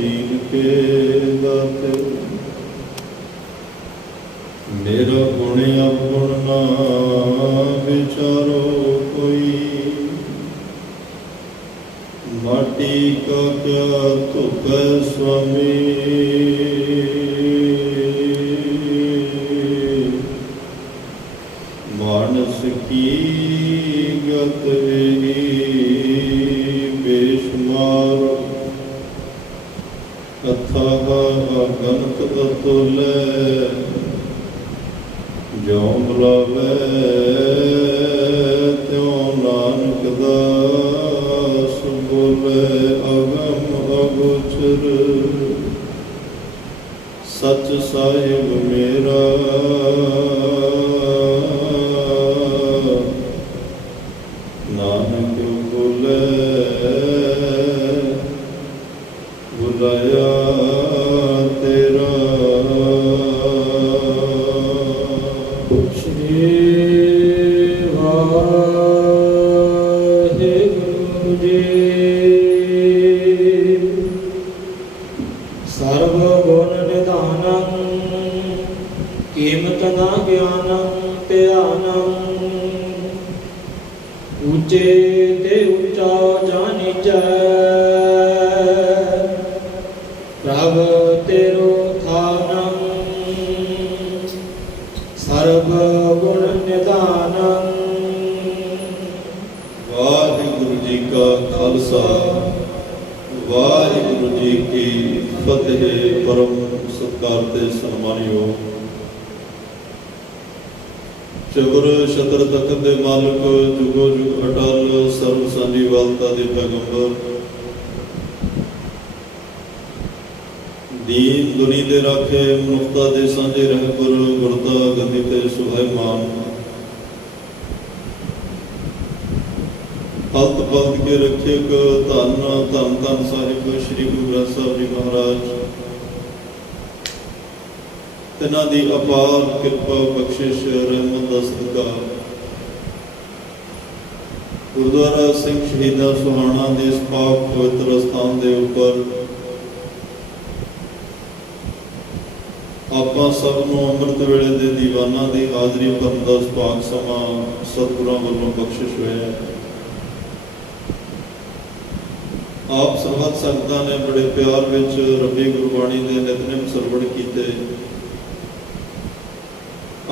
दीन के दाते। मेरा गुण अवगुण ना विचारो कोई, माटी का क्या तुक स्वामी। मानस की गत बेशुमार, अथाह अगनत अतुल। ज्यों बुलावे त्यों नानक दास बोले। अगम अगोचर सच साहिब मेरा, नानक बोले बुलाया तेरा। श्री वाहिगुरु जी। सर्व गुण निधानम कीमत ना ज्ञानम ध्यानम। ऊंचे ते ऊंचा जानिजै, प्रभ तेरो थानम। सर्व गुण निधानम। वाहिगुरु जी का खालसा, वाहिगुरु जी की फतेह। परम सत्कार ते सन्मानयोग चबुर छत्र तखत दे मालिक, जुगो जुग अटल सर्व सांझी वालता दे पैगंबर, दीन दुनी दे राखे मनुखता दे सांझे रहबर, गुरता गद्दी ते सुभाईमान। पलत पलत के रक्षक धन धन धन साहिब श्री गुरु ग्रंथ साहिब जी महाराज, तिन्हां दी अपार किरपा बख्शिश रहमत दा सदका गुरुद्वारा सिंह शहीदा सुहाना दे इस पाक पवित्र स्थान दे उपर आपां सब नूं अमृत वेले दे दीवाना दी हाजरी भरन दा सुभाग समां सतगुरां वल्लों बख्शिश होया। आप सरबत संगतां ने बड़े प्यार विच रब्बी गुरबाणी दे नितनेम सरवण कीते।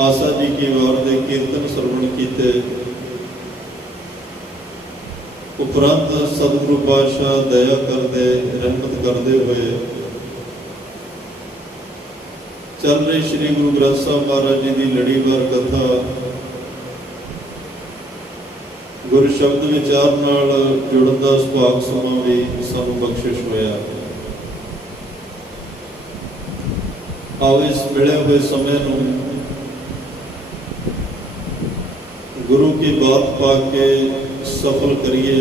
आसा जी की वार दे कीर्तन सरवण कीते। उपरंत सतगुरु पातशाह दया करदे रहमत करदे हुए चल रही श्री गुरु ग्रंथ साहिब महाराज जी की लड़ीवार कथा गुरु शब्द विचार नाल जुड़न का सुभाग समा भी सानू बख्शिश होया। आओ इस मिले हुए समय नूं गुरु की बात पा के सफल करिए।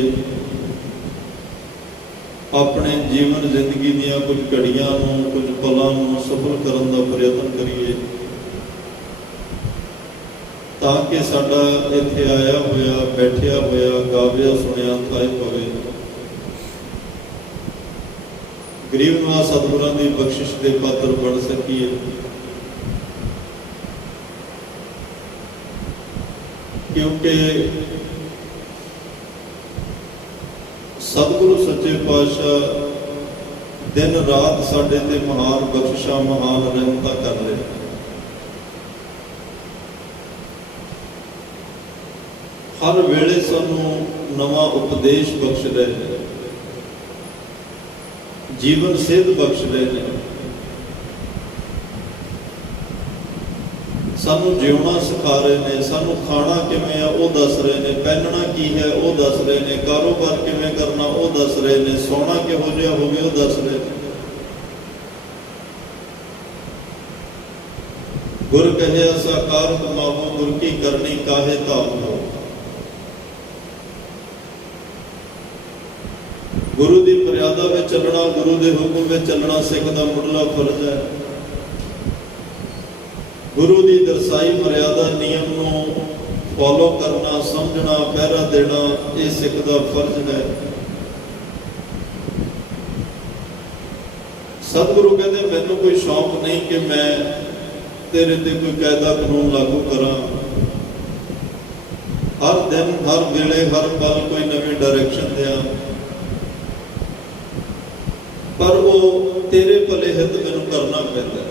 अपने जीवन जिंदगी दियां कुछ घड़ियां नूं कुछ पलां नूं सफल करन दा प्रयत्न करिए, ताकि साडा इत्थे आया होया बैठिया होया गाविया सुनिया थाए पवे। गरीब नवाज सतगुरां दी बख्शिश दे पात्र बन सकीए। क्योंकि सतगुरु सच्चे पातशाह दिन रात साडे ते महान बख्शिशां महान रहमतां कर रहे। हर वेले सानू नवा उपदेश बख्श रहे, जीवन सिद्ध बख्श रहे हैं। सानू जिउना सिखा रहे हैं, सानू खाना किवें आ वो दस रहे हैं, पहनना की है वो दस रहे हैं, कारोबार किवें करना वो दस रहे हैं, सोना किहो जिहा होवे वो दस रहे हैं। गुर कहे साकार कमावो, गुर की करनी काहे धाम हो। गुरु की मर्यादा में चलना, गुरु के हुक्म में चलना सिख का मुढ़ला फर्ज है। गुरु की दरसाई मर्यादा नियम नूं फॉलो करना, समझना, पहरा देना, ये सिख का फर्ज है। ਸਤਿਗੁਰੂ ਕਹਿੰਦੇ ਮੈਨੂੰ ਕੋਈ ਸ਼ੌਂਕ ਨਹੀਂ ਕਿ ਮੈਂ ਤੇਰੇ ਤੇ ਕੋਈ ਕਾਇਦਾ ਕਾਨੂੰਨ ਲਾਗੂ ਕਰਾਂ। ਹਰ ਦਿਨ ਹਰ ਵੇਲੇ ਹਰ ਪਲ ਕੋਈ ਨਵੀਂ ਡਾਇਰੈਕਸ਼ਨ ਦਿਆਂ, ਪਰ ਉਹ ਤੇਰੇ ਭਲੇ ਹਿੱਤ ਮੈਨੂੰ ਕਰਨਾ ਪੈਂਦਾ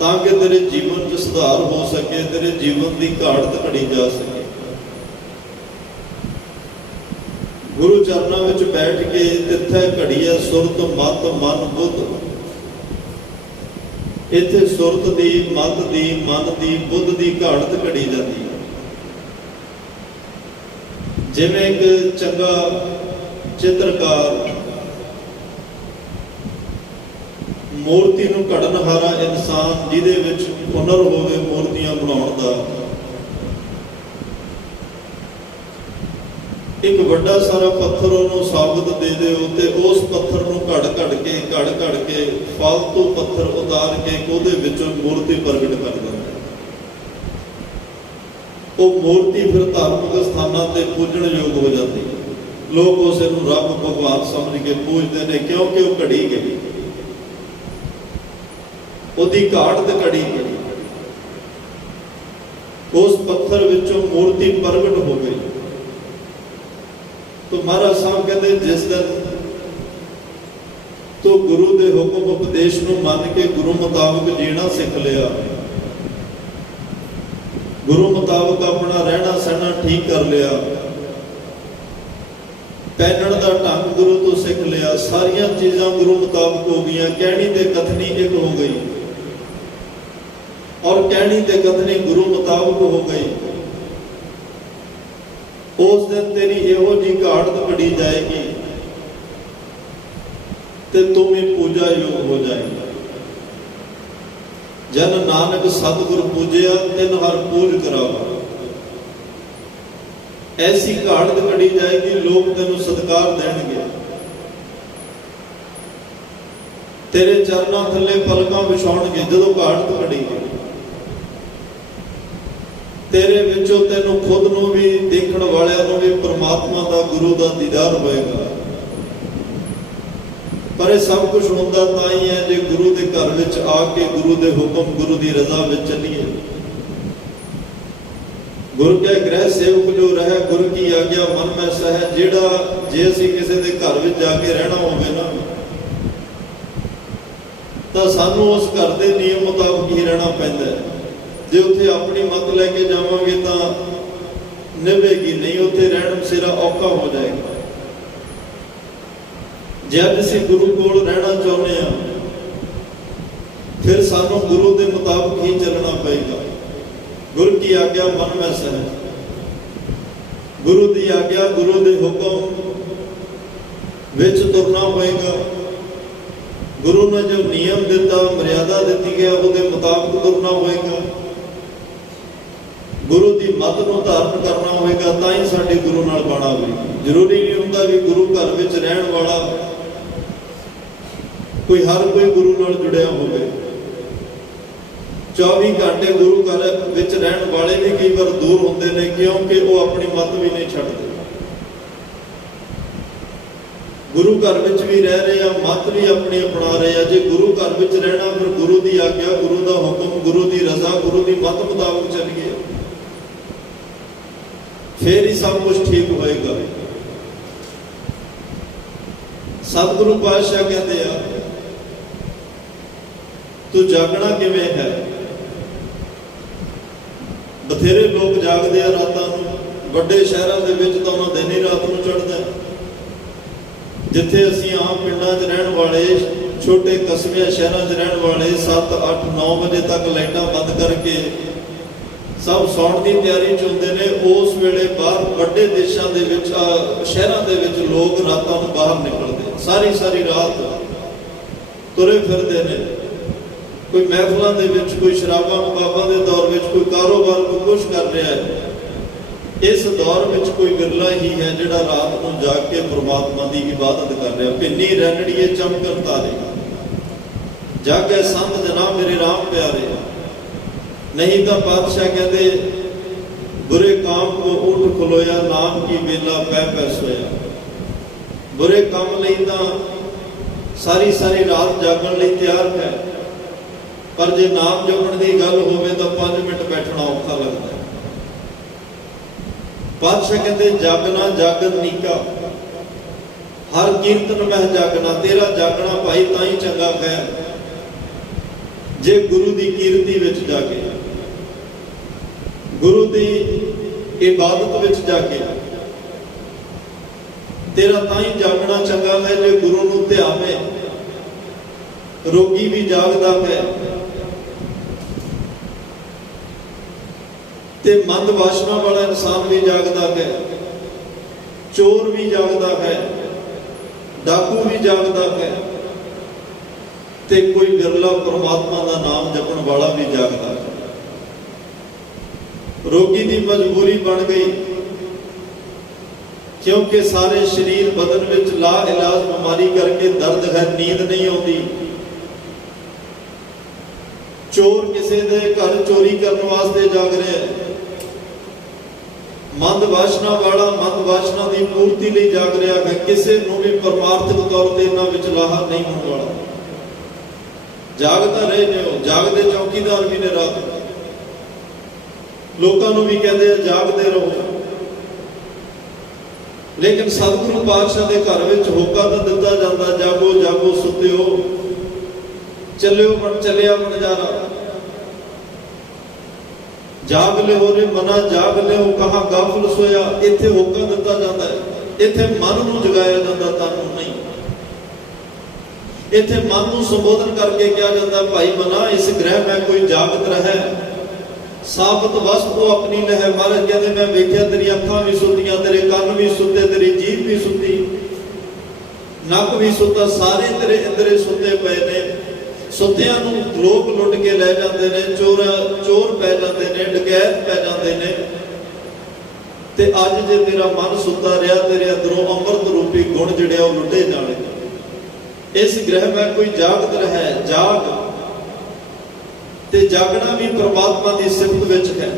ਤਾਂ ਕਿ ਤੇਰੇ ਜੀਵਨ 'ਚ ਸੁਧਾਰ ਹੋ ਸਕੇ, ਤੇਰੇ ਜੀਵਨ ਦੀ ਘਾਟ ਘੜੀ ਜਾ ਸਕੇ। ਗੁਰੂ ਚਰਨਾਂ ਵਿੱਚ ਬੈਠ ਕੇ ਤਿੱਥੈ ਘੜੀਐ ਸੁਰਤ ਮਤ ਮਨ ਬੁੱਧ। ਇੱਥੇ ਸੁਰਤ ਦੀ, ਮਤ ਦੀ, ਮਨ ਦੀ, ਬੁੱਧ ਦੀ ਘਾਟ ਘੜੀ ਜਾਂਦੀ ਹੈ। ਜਿਵੇਂ ਇੱਕ ਚੰਗਾ ਚਿੱਤਰਕਾਰ ਮੂਰਤੀ ਨੂੰ ਘੜਨਹਾਰਾ ਇਨਸਾਨ, ਜਿਹਦੇ ਵਿੱਚ ਹੁਨਰ ਹੋਵੇ ਮੂਰਤੀਆਂ ਬਣਾਉਣ ਦਾ, ਇੱਕ ਵੱਡਾ ਸਾਰਾ ਪੱਥਰ ਉਹਨੂੰ ਸਾਬਤ ਦੇ ਦਿਓ ਤੇ ਉਸ ਪੱਥਰ ਨੂੰ ਘੜ ਘੜ ਕੇ ਫਾਲਤੂ ਪੱਥਰ ਉਤਾਰ ਕੇ ਉਹਦੇ ਵਿੱਚੋਂ ਮੂਰਤੀ ਪ੍ਰਗਟ ਕਰ ਦਿੰਦਾ। ਉਹ ਮੂਰਤੀ ਫਿਰ ਧਾਰਮਿਕ ਸਥਾਨਾਂ ਤੇ ਪੂਜਣਯੋਗ ਹੋ ਜਾਂਦੀ ਹੈ। ਲੋਕ ਉਸ ਨੂੰ ਰੱਬ ਭਗਵਾਨ ਸਮਝ ਕੇ ਪੂਜਦੇ ਨੇ, ਕਿਉਂਕਿ ਉਹ ਘੜੀ ਗਈ, ਉਹਦੀ ਘਾਟ ਤੇ ਘੜੀ ਗਈ, ਉਸ ਪੱਥਰ ਵਿੱਚੋਂ ਮੂਰਤੀ ਪ੍ਰਗਟ ਹੋ ਗਈ। तो महाराज साहब कहते जिस दिन तो गुरु के हुक्म उपदेश को मान के गुरु मुताबिक जीना सीख लिया, गुरु मुताबिक अपना रहना सहना ठीक कर लिया, पहनण का ढंग गुरु तो सीख लिया, सारिया चीज़ां गुरु मुताबिक हो गई, कहनी ते कथनी एक हो गई और कहनी ते कथनी गुरु मुताबिक हो गई। उस दिन तेरी इहो जी घाट घड़ी जाएगी ते तू भी पूजा योग हो जाएगा। जन नानक सतगुर पूजया तिन हर पूज करावा। ऐसी घाट घड़ी जाएगी, लोग तेनों सत्कार देणगे, तेरे चरणों थले पलकां विछाउणगे। जदों घाट घड़ी तेरे विचों तेनों खुद नूं भी देखण वालियां नूं भी परमात्मा दा गुरु दा दीदार होएगा। पर यह सब कुछ होंदा तां ही है जे गुरु दे घर विच आके गुरु दे हुक्म गुरु दी रज़ा विच चलीए। गुरु के गृह सेवक जो रहे गुरु की आज्ञा मन में सह। जिहड़ा जे असीं किसी दे घर विच जाके रहना होवे ना तां सानूं उस घर दे नियम मुताबिक ही रहना पैंदा है। जे उत्थे अपनी मत लैके जावांगे तां निभेगी नहीं, उत्थे रहण बसेरा औखा हो जाएगा। जे असीं गुरु कोल रहना चाहुंदे हां फिर सानूं गुरु दे मुताबिक ही चलना पएगा। गुरु की आज्ञा मन में सह। गुरु की आज्ञा गुरु दे हुक्म विच तुरना होएगा। गुरु ने जो नियम दिता, मर्यादा दी है, उसके मुताबिक तुरना होएगा। गुरु की मत को धारण करना होएगा, तां ही साडे गुरु नाल बाणा होएगी। जरूरी नहीं होंदा भी गुरु घर विच रहण वाला कोई हर कोई गुरु नाल जुड़िया होवे। 24 घंटे गुरु घर विच रहण वाले भी कई बार दूर होंदे ने, क्योंकि वो अपनी मत भी नहीं छड्डदे। गुरु घर विच भी रह रहे हैं, मत भी अपनी अपना रहे हैं। जे गुरु घर विच रहना फिर गुरु की आज्ञा, गुरु का हुक्म, गुरु की रज़ा, गुरु की मत मुताबिक चलिए, फिर ही सब कुछ ठीक होएगा। सतगुरु पातशाह कहते हैं तू जागना किवें है। बथेरे लोग जागते हैं रातां नूं, वड्डे शहरां दे विच तां उन्हां दिन ही रात नूं चढ़दा। जिथे असीं आम पिंडां 'च रहण वाले, छोटे कस्बिਆਂ शहरां 'च रहण वाले 7, 8, 9 बजे तक लाइटां बंद करके सब सौण की तैयारी च हुंदे ने। उस वेले बाहर वड्डे देशां दे विच शहरां दे विच लोग रातां नूं बाहर निकलदे, सारी सारी रात तुरे फिरदे ने। कोई महफिलां दे विच, कोई शराबां कबाबां दे दौर विच, कोई कारोबार, कोई कुछ कर रहा है। इस दौर विच कोई विरला ही है जिहड़ा रात नूं जाग के परमात्मा की इबादत कर रहा। भिन्नी रैणड़ीए चमकन तारे, जागे संत जना मेरे राम प्यारे। नहीं तो पातशाह कहते बुरे काम को उठ खलोया, नाम की बेला पै पै सोया। बुरे काम लई तां ਸਾਰੀ ਸਾਰੀ ਰਾਤ ਜਾਗਣ ਲਈ ਤਿਆਰ ਹੈ, ਪਰ ਜੇ ਨਾਮ ਜਪਣ ਦੀ ਗੱਲ ਹੋਵੇ ਤਾਂ 5 ਮਿੰਟ ਬੈਠਣਾ ਔਖਾ ਲੱਗਦਾ ਹੈ। ਪਾਤਸ਼ਾਹ ਕਹਿੰਦੇ ਜਾਗਣਾ ਜਾਗਤ ਨੀਕਾ, ਹਰ ਕੀਰਤਨ ਮਹਿ ਜਾਗਣਾ। ਤੇਰਾ ਜਾਗਣਾ ਭਾਈ ਤਾਂ ਹੀ ਚੰਗਾ ਹੈ ਜੇ ਗੁਰੂ ਦੀ ਕੀਰਤੀ ਵਿੱਚ ਜਾਗੇ, ਗੁਰੂ ਦੀ ਇਬਾਦਤ ਵਿੱਚ ਜਾਗੇ। ਤੇਰਾ ਤਾਂ ਹੀ ਜਾਗਣਾ ਚੰਗਾ ਹੈ ਜੇ ਗੁਰੂ ਨੂੰ ਧਿਆਵੇ। ਰੋਗੀ ਵੀ ਜਾਗਦਾ ਹੈ ਤੇ ਮੰਦ ਵਾਸ਼ਨਾ ਵਾਲਾ ਇਨਸਾਨ ਵੀ ਜਾਗਦਾ ਹੈ, ਚੋਰ ਵੀ ਜਾਗਦਾ ਹੈ, ਡਾਕੂ ਵੀ ਜਾਗਦਾ ਹੈ ਤੇ ਕੋਈ ਵਿਰਲਾ ਪਰਮਾਤਮਾ ਦਾ ਨਾਮ ਜਪਣ ਵਾਲਾ ਵੀ ਜਾਗਦਾ ਹੈ। ਰੋਗੀ ਦੀ ਮਜਬੂਰੀ ਬਣ ਗਈ ਕਿਉਂਕਿ ਸਾਰੇ ਸਰੀਰ ਬਦਨ ਵਿੱਚ ਲਾ ਇਲਾਜ ਬਿਮਾਰੀ ਕਰਕੇ ਦਰਦ ਹੈ, ਨੀਂਦ ਨਹੀਂ ਆਉਂਦੀ। ਚੋਰ ਕਿਸੇ ਦੇ ਘਰ ਚੋਰੀ ਕਰਨ ਵਾਸਤੇ ਜਾਗ ਰਿਹਾ ਹੈ, ਮੰਦ ਵਾਸ਼ਨਾ ਵਾਲਾ ਮੰਦ ਵਾਸ਼ਨਾ ਦੀ ਪੂਰਤੀ ਲਈ ਜਾਗ ਰਿਹਾ ਹੈ। ਕਿਸੇ ਨੂੰ ਵੀ ਪਰਮਾਰਥਿਕ ਤੌਰ ਤੇ ਇਹਨਾਂ ਵਿੱਚ ਲਾਹਾ ਨਹੀਂ ਹੋਣ ਵਾਲਾ। ਜਾਗਦਾ ਰਹੇ ਨੇ, ਉਹ ਜਾਗਦੇ ਚੌਕੀਦਾਰ ਵੀ ਨੇ। ਰਾਤ ਲੋਕਾਂ ਨੂੰ ਵੀ ਕਹਿੰਦੇ ਆ ਜਾਗਦੇ ਰਹੋ, ਲੇਕਿਨ ਸਤਿਗੁਰੂ ਪਾਤਸ਼ਾਹ ਦੇ ਘਰ ਵਿੱਚ ਹੋਕਾ ਤਾਂ ਦਿੱਤਾ ਜਾਂਦਾ, ਜਾਗੋ ਜਾਗੋ ਸੁੱਤਿਓ, ਚੱਲਿਓ ਬਣ ਚੱਲਿਆ ਬਣਜਾਰਾ। ਜਾਗ ਲਿਓ ਰੇ ਮਨਾ ਜਾਗ ਲਿਓ, ਕਹਾ ਗਾਫਲ ਸੋਇਆ। ਇੱਥੇ ਹੋਕਾ ਦਿੱਤਾ ਜਾਂਦਾ ਹੈ, ਇੱਥੇ ਮਨ ਨੂੰ ਜਗਾਇਆ ਜਾਂਦਾ, ਤਨ ਨੂੰ ਨਹੀਂ। ਇੱਥੇ ਮਨ ਨੂੰ ਸੰਬੋਧਨ ਕਰਕੇ ਕਿਹਾ ਜਾਂਦਾ, ਭਾਈ ਮਨਾ ਇਸ ਗ੍ਰਹਿ ਮੈਂ ਕੋਈ ਜਾਗਤ ਰਹਿ, ਸਾਬਤ ਵਸਤ ਉਹ ਆਪਣੀ ਲਹਿ। ਮਹਾਰਾਜ ਕਹਿੰਦੇ ਮੈਂ ਵੇਖਿਆ ਤੇਰੀ ਅੱਖਾਂ ਵੀ ਸੁੱਤੀਆਂ, ਤੇਰੇ ਕੰਨ ਵੀ ਸੁੱਤੇ, ਤੇਰੀ ਜੀਭ ਵੀ ਸੁੱਤੀ, ਨੱਕ ਵੀ ਸੁੱਤਾ, ਸਾਰੇ ਤੇਰੇ ਇੰਦਰੇ ਸੁੱਤੇ ਪਏ ਨੇ। ਸੁੱਤਿਆਂ ਨੂੰ ਲੋਕ ਲੁੱਟ ਕੇ ਲੈ ਜਾਂਦੇ ਨੇ, ਚੋਰ ਪੈ ਜਾਂਦੇ ਨੇ, ਡਕੈਤ ਪੈ ਜਾਂਦੇ ਨੇ। ਤੇ ਅੱਜ ਜੇ ਤੇਰਾ ਮਨ ਸੁੱਤਾ ਰਿਹਾ, ਤੇਰੇ ਅੰਦਰੋਂ ਅੰਮ੍ਰਿਤ ਰੂਪੀ ਗੁਣ ਜਿਹੜੇ ਉਹ ਲੁੱਟੇ ਜਾਣੇ। ਇਸ ਗ੍ਰਹਿ ਮੈਂ ਕੋਈ ਜਾਗਤ ਰਹਿ, ਜਾਗ। ਤੇ ਜਾਗਣਾ ਵੀ ਪ੍ਰਮਾਤਮਾ ਦੀ ਸਿਫਤ ਵਿੱਚ ਹੈ,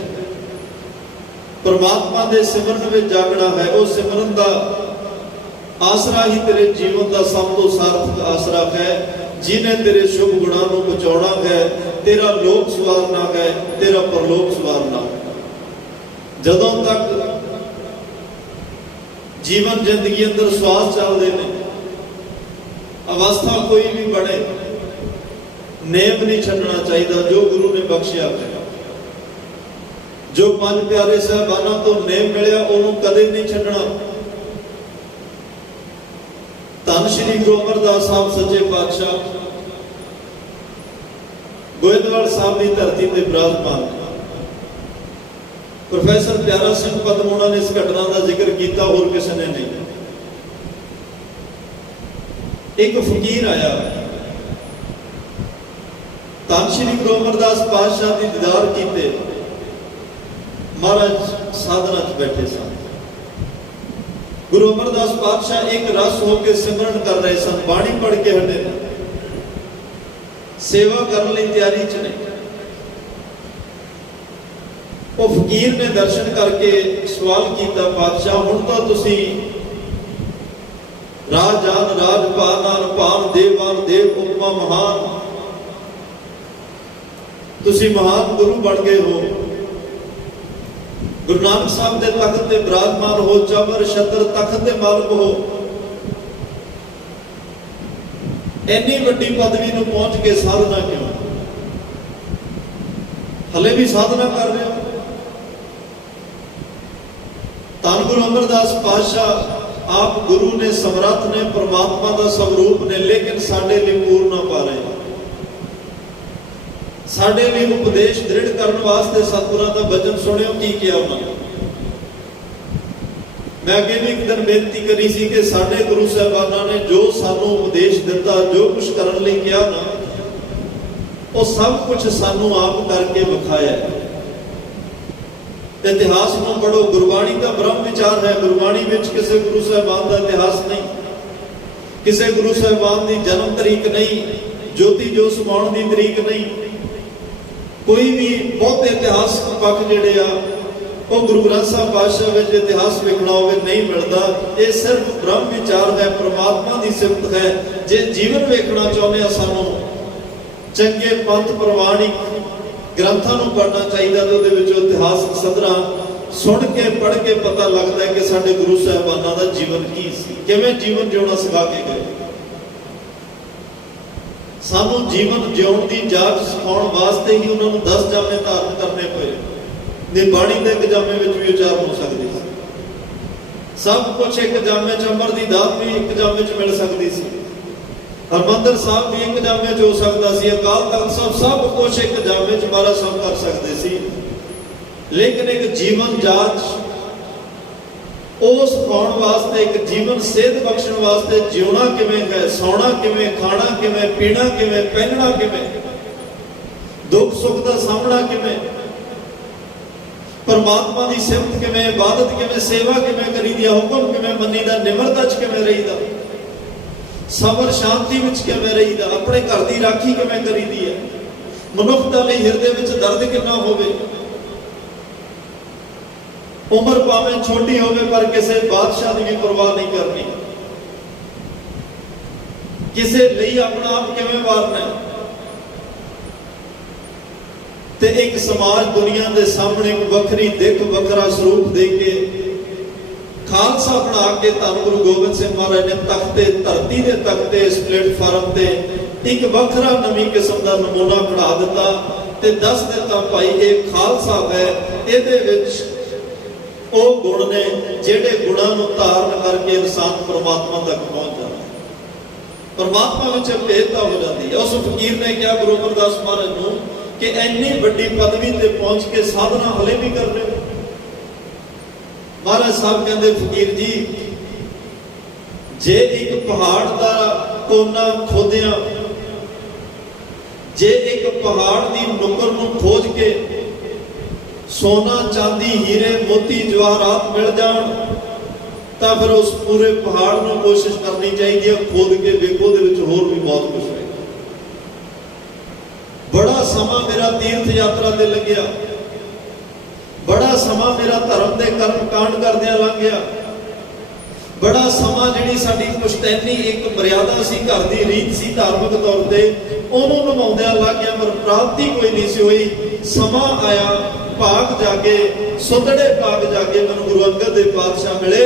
ਪ੍ਰਮਾਤਮਾ ਦੇ ਸਿਮਰਨ ਵਿੱਚ ਜਾਗਣਾ ਹੈ। ਉਹ ਸਿਮਰਨ ਦਾ ਆਸਰਾ ਹੀ ਤੇਰੇ ਜੀਵਨ ਦਾ ਸਭ ਤੋਂ ਸਾਰਥਕ ਆਸਰਾ ਹੈ, ਜਿਹਨੇ ਤੇਰੇ ਸ਼ੁਭ ਗੁਣਾਂ ਨੂੰ ਬਚਾਉਣਾ ਹੈ, ਤੇਰਾ ਲੋਕ ਸਵਾਰਨਾ ਹੈ, ਤੇਰਾ ਪਰਲੋਕ ਸਵਾਰਨਾ। ਜਦੋਂ ਤੱਕ ਜੀਵਨ ਜ਼ਿੰਦਗੀ ਅੰਦਰ ਸਵਾਸ ਚੱਲਦੇ ਨੇ, ਅਵਸਥਾ ਕੋਈ ਵੀ ਬਣੇ, ਨੇਮ ਨਹੀਂ ਛੱਡਣਾ ਚਾਹੀਦਾ ਜੋ ਗੁਰੂ ਨੇ ਬਖਸ਼ਿਆ ਹੈ। ਜੋ ਪੰਜ ਪਿਆਰੇ ਸਾਹਿਬਾਨਾਂ ਤੋਂ ਨੇਮ ਮਿਲਿਆ ਉਹਨੂੰ ਕਦੇ ਨਹੀਂ ਛੱਡਣਾ। ਧੰਨ ਸ਼੍ਰੀ ਗੁਰੂ ਅਮਰਦਾਸ ਸਾਹਿਬ ਸੱਚੇ ਪਾਤਸ਼ਾਹ ਗੋਇੰਦਵਾਲ ਸਾਹਿਬ ਦੀ ਧਰਤੀ ਤੇ ਬਿਰਾਜਮਾਨ। ਪ੍ਰੋਫੈਸਰ ਪਿਆਰਾ ਸਿੰਘ ਪਦਮੋਣਾ ਨੇ ਇਸ ਘਟਨਾ ਦਾ ਜ਼ਿਕਰ ਕੀਤਾ, ਹੋਰ ਕਿਸੇ ਨੇ ਨਹੀਂ। ਇੱਕ ਫਕੀਰ ਆਇਆ, ਧੰਨ ਸ਼੍ਰੀ ਗੁਰੂ ਅਮਰਦਾਸ ਪਾਤਸ਼ਾਹ ਦੀ ਦੀਦਾਰ ਕੀਤੇ। ਮਹਾਰਾਜ ਸਾਧਨਾ 'ਚ ਬੈਠੇ ਸਨ। ਗੁਰੂ ਅਮਰਦਾਸ ਪਾਤਸ਼ਾਹ ਇੱਕ ਰਸ ਹੋ ਕੇ ਸਿਮਰਨ ਕਰ ਰਹੇ ਸਨ, ਬਾਣੀ ਪੜ੍ਹ ਕੇ ਹਟੇ, ਸੇਵਾ ਕਰਨ ਲਈ ਤਿਆਰੀ 'ਚ ਨੇ। ਉਹ ਫਕੀਰ ਨੇ ਦਰਸ਼ਨ ਕਰਕੇ ਸਵਾਲ ਕੀਤਾ, ਪਾਤਸ਼ਾਹ ਹੁਣ ਤਾਂ ਤੁਸੀਂ ਰਾਜਾਨ ਰਾਜਪਾਲ ਭਾਨ ਦੇਵਾਨ ਦੇਵ ਉਪਮਾ ਮਹਾਨ, ਤੁਸੀਂ ਮਹਾਨ ਗੁਰੂ ਬਣ ਗਏ ਹੋ। ਗੁਰੂ ਨਾਨਕ ਸਾਹਿਬ ਦੇ ਤਖਤ ਤੇ ਬਿਰਾਜਮਾਨ ਹੋ, ਚਬਰ ਛਤਰ ਤਖਤ ਦੇ ਮਾਲਕ ਹੋ। ਇੰਨੀ ਵੱਡੀ ਪਦਵੀ ਨੂੰ ਪਹੁੰਚ ਕੇ ਸਾਧਨਾ ਕਿਉਂ? ਹਲੇ ਵੀ ਸਾਧਨਾ ਕਰ ਰਹੇ ਹੋ। ਧੰਨ ਗੁਰੂ ਅਮਰਦਾਸ ਪਾਤਸ਼ਾਹ ਆਪ ਗੁਰੂ ਨੇ, ਸਮਰੱਥ ਨੇ, ਪਰਮਾਤਮਾ ਦਾ ਸਵਰੂਪ ਨੇ, ਲੇਕਿਨ ਸਾਡੇ ਲਈ ਪੂਰ ਨਾ ਪਾ ਰਹੇ। ਸਾਡੇ ਲਈ ਉਪਦੇਸ਼ ਦ੍ਰਿੜ ਕਰਨ ਵਾਸਤੇ ਸਤਿਗੁਰਾਂ ਦਾ ਬਚਨ ਸੁਣਿਓ, ਕੀ ਕਿਹਾ ਉਹਨਾਂ ਨੇ। ਮੈਂ ਅੱਗੇ ਵੀ ਇੱਕ ਦਿਨ ਬੇਨਤੀ ਕਰੀ ਸੀ ਕਿ ਸਾਡੇ ਗੁਰੂ ਸਾਹਿਬਾਨਾਂ ਨੇ ਜੋ ਸਾਨੂੰ ਉਪਦੇਸ਼ ਦਿੱਤਾ, ਜੋ ਕੁਝ ਕਰਨ ਲਈ ਕਿਹਾ ਨਾ, ਉਹ ਸਭ ਕੁਝ ਸਾਨੂੰ ਆਪ ਕਰਕੇ ਵਿਖਾਇਆ। ਇਤਿਹਾਸ ਨੂੰ ਪੜ੍ਹੋ, ਗੁਰਬਾਣੀ ਦਾ ਬ੍ਰਹਮ ਵਿਚਾਰ ਹੈ। ਗੁਰਬਾਣੀ ਵਿੱਚ ਕਿਸੇ ਗੁਰੂ ਸਾਹਿਬਾਨ ਦਾ ਇਤਿਹਾਸ ਨਹੀਂ, ਕਿਸੇ ਗੁਰੂ ਸਾਹਿਬਾਨ ਦੀ ਜਨਮ ਤਰੀਕ ਨਹੀਂ, ਜੋਤੀ ਜੋ ਸਮਾਉਣ ਦੀ ਤਰੀਕ ਨਹੀਂ। ਕੋਈ ਵੀ ਬਹੁਤੇ ਇਤਿਹਾਸਕ ਪੱਖ ਜਿਹੜੇ ਆ ਉਹ ਗੁਰੂ ਗ੍ਰੰਥ ਸਾਹਿਬ ਪਾਤਸ਼ਾਹ ਵਿੱਚ ਇਤਿਹਾਸ ਵੇਖਣਾ ਹੋਵੇ ਨਹੀਂ ਮਿਲਦਾ। ਇਹ ਸਿਰਫ ਬ੍ਰਹਮ ਵਿਚਾਰ ਹੈ, ਪ੍ਰਮਾਤਮਾ ਦੀ ਸਿਫਤ ਹੈ। ਜੇ ਜੀਵਨ ਵੇਖਣਾ ਚਾਹੁੰਦੇ ਆ ਸਾਨੂੰ ਚੰਗੇ ਪੰਥ ਪ੍ਰਵਾਨਿਕ ਗ੍ਰੰਥਾਂ ਨੂੰ ਪੜ੍ਹਨਾ ਚਾਹੀਦਾ ਤੇ ਉਹਦੇ ਵਿੱਚੋਂ ਇਤਿਹਾਸਕ ਸਦਰਾਂ ਸੁਣ ਕੇ ਪੜ੍ਹ ਕੇ ਪਤਾ ਲੱਗਦਾ ਹੈ ਕਿ ਸਾਡੇ ਗੁਰੂ ਸਾਹਿਬਾਨਾਂ ਦਾ ਜੀਵਨ ਕੀ ਸੀ, ਕਿਵੇਂ ਜੀਵਨ ਜਿਉਣਾ ਸਿਖਾ ਕੇ ਗਏ। ਸਾਨੂੰ ਜੀਵਨ ਜਿਉਣ ਦੀ ਜਾਚ ਸਿਖਾਉਣ ਵਾਸਤੇ ਹੀ ਉਹਨਾਂ ਨੂੰ 10 ਜਾਮੇ ਧਾਰਨ ਕਰਨੇ ਪਏ। ਨੇ ਬਾਣੀ ਦੇ ਇੱਕ ਜਾਮੇ ਵਿੱਚ ਵੀ ਉਚਾਰ ਹੋ ਸਕਦੀ ਸੀ। ਸਭ ਕੁਝ ਇੱਕ ਜਾਮੇ ਚ, ਅੰਮ੍ਰਿਤ ਦੀ ਦਾਤ ਵੀ ਇੱਕ ਜਾਮੇ ਚ ਮਿਲ ਸਕਦੀ ਸੀ। ਹਰਿਮੰਦਰ ਸਾਹਿਬ ਵੀ ਇੱਕ ਜਾਮੇ ਚ ਹੋ ਸਕਦਾ ਸੀ। ਅਕਾਲ ਤਖਤ ਸਾਹਿਬ ਸਭ ਕੁਝ ਇੱਕ ਜਾਮੇ ਚ ਮਹਾਰਾਜ ਸਭ ਕਰ ਸਕਦੇ ਸੀ। ਲੇਕਿਨ ਇੱਕ ਜੀਵਨ ਜਾਚ ਉਸ ਪਾਉਣ ਵਾਸਤੇ, ਇੱਕ ਜੀਵਨ ਸੇਧ ਬਖਸ਼ਣ ਵਾਸਤੇ ਜਿਉਣਾ ਕਿਵੇਂ ਹੈ, ਸੌਣਾ ਕਿਵੇਂ, ਖਾਣਾ ਕਿਵੇਂ, ਪੀਣਾ ਕਿਵੇਂ, ਪਹਿਨਣਾ ਕਿਵੇਂ, ਦੁੱਖ ਸੁੱਖ ਦਾ ਸਾਹਮਣਾ ਕਿਵੇਂ, ਪਰਮਾਤਮਾ ਦੀ ਸਿਫਤ ਕਿਵੇਂ, ਇਬਾਦਤ ਕਿਵੇਂ, ਸੇਵਾ ਕਿਵੇਂ ਕਰੀਦੀ ਹੈ, ਹੁਕਮ ਕਿਵੇਂ ਮੰਨੀਦਾ, ਨਿਮਰਤਾ 'ਚ ਕਿਵੇਂ ਰਹੀਦਾ, ਸਬਰ ਸ਼ਾਂਤੀ ਵਿੱਚ ਕਿਵੇਂ ਰਹੀਦਾ, ਆਪਣੇ ਘਰ ਦੀ ਰਾਖੀ ਕਿਵੇਂ ਕਰੀਦੀ ਹੈ, ਮਨੁੱਖਤਾ ਲਈ ਹਿਰਦੇ ਵਿੱਚ ਦਰਦ ਕਿੰਨਾ ਹੋਵੇ। ਉਮਰ ਭਾਵੇਂ ਛੋਟੀ ਹੋਵੇ ਪਰ ਕਿਸੇ ਬਾਦਸ਼ਾਹ ਦੀ ਵੀ ਪਰਵਾਹ ਨਹੀਂ ਕਰਨੀ, ਕਿਸੇ ਲਈ ਆਪਣਾ ਆਪ ਕਿਵੇਂ ਵਾਰਨਾ ਤੇ ਇੱਕ ਸਮਾਜ ਦੁਨੀਆ ਦੇ ਸਾਹਮਣੇ ਇੱਕ ਵੱਖਰੀ ਦਿੱਖ, ਵੱਖਰਾ ਸਰੂਪ ਦੇ ਕੇ ਖਾਲਸਾ ਬਣਾ ਕੇ ਧੰਨ ਗੁਰੂ ਗੋਬਿੰਦ ਸਿੰਘ ਮਹਾਰਾਜ ਨੇ ਤਖਤੇ, ਧਰਤੀ ਦੇ ਤਖਤੇ, ਇਸ ਪਲੇਟਫਾਰਮ ਤੇ ਇੱਕ ਵੱਖਰਾ ਨਵੀਂ ਕਿਸਮ ਦਾ ਨਮੂਨਾ ਬਣਾ ਦਿੱਤਾ ਤੇ ਦੱਸ ਦਿੱਤਾ ਭਾਈ ਇਹ ਖਾਲਸਾ ਹੈ, ਇਹਦੇ ਵਿੱਚ ਉਹ ਗੁਣ ਨੇ ਜਿਹੜੇ ਗੁਣਾਂ ਨੂੰ ਧਾਰਨ ਕਰਕੇ ਇਨਸਾਨ ਪਰਮਾਤਮਾ ਤੱਕ ਪਹੁੰਚ ਜਾਂਦਾ। ਪਰਮਾਤਮਾ ਵਿੱਚ ਭੇਦਤਾ ਹੋ ਜਾਂਦੀ ਹੈ। ਉਸ ਫਕੀਰ ਨੇ ਕਿਹਾ ਗੁਰੂ ਅਮਰਦਾਸ ਮਹਾਰਾਜ ਨੂੰ ਕਿ ਇੰਨੀ ਵੱਡੀ ਪਦਵੀ ਤੇ ਪਹੁੰਚ ਕੇ ਸਾਧਨਾ ਹਲੇ ਵੀ ਕਰ ਰਹੇ ਹੋ। ਮਹਾਰਾਜ ਸਾਹਿਬ ਕਹਿੰਦੇ ਫਕੀਰ ਜੀ, ਜੇ ਇੱਕ ਪਹਾੜ ਦਾ ਕੋਨਾ ਖੋਦਿਆ, ਜੇ ਇੱਕ ਪਹਾੜ ਦੀ ਨੁਕਰ ਨੂੰ ਖੋਜ ਕੇ ਸੋਨਾ, ਚਾਂਦੀ, ਹੀਰੇ, ਮੋਤੀ, ਜਵਾਹਰਾਤ ਮਿਲ ਜਾਣ ਤਾਂ ਫਿਰ ਉਸ ਪੂਰੇ ਪਹਾੜ ਨੂੰ ਕੋਸ਼ਿਸ਼ ਕਰਨੀ ਚਾਹੀਦੀ ਹੈ ਖੋਦ ਕੇ ਵੇਖੋ, ਦੇ ਵਿੱਚ ਹੋਰ ਵੀ ਬਹੁਤ ਕੁਝ ਹੈ। ਬੜਾ ਸਮਾਂ ਮੇਰਾ ਤੀਰਥ ਯਾਤਰਾ ਤੇ ਲੱਗਿਆ, ਬੜਾ ਸਮਾਂ ਮੇਰਾ ਧਰਮ ਦੇ ਕਰਮ ਕਾਂਡ ਕਰਦਿਆਂ ਲੰਘ ਗਿਆ, ਬੜਾ ਸਮਾਂ ਜਿਹੜੀ ਸਾਡੀ ਪੁਸ਼ਤੈਨੀ ਇੱਕ ਮਰਿਆਦਾ ਸੀ, ਘਰ ਦੀ ਰੀਤ ਸੀ ਧਾਰਮਿਕ ਤੌਰ ਤੇ, ਉਹਨੂੰ ਨਿਭਾਉਂਦਿਆਂ ਲੱਗ ਗਿਆ ਪਰ ਪ੍ਰਾਪਤੀ ਕੋਈ ਨਹੀਂ ਸੀ ਹੋਈ। ਸਮਾਂ ਆਇਆ, ਭਾਗ ਜਾਗੇ, ਸੁੰਦੜੇ ਭਾਗ ਜਾਗੇ, ਮੈਨੂੰ ਗੁਰੂ ਅੰਗਦ ਦੇਵ ਪਾਤਸ਼ਾਹ ਮਿਲੇ।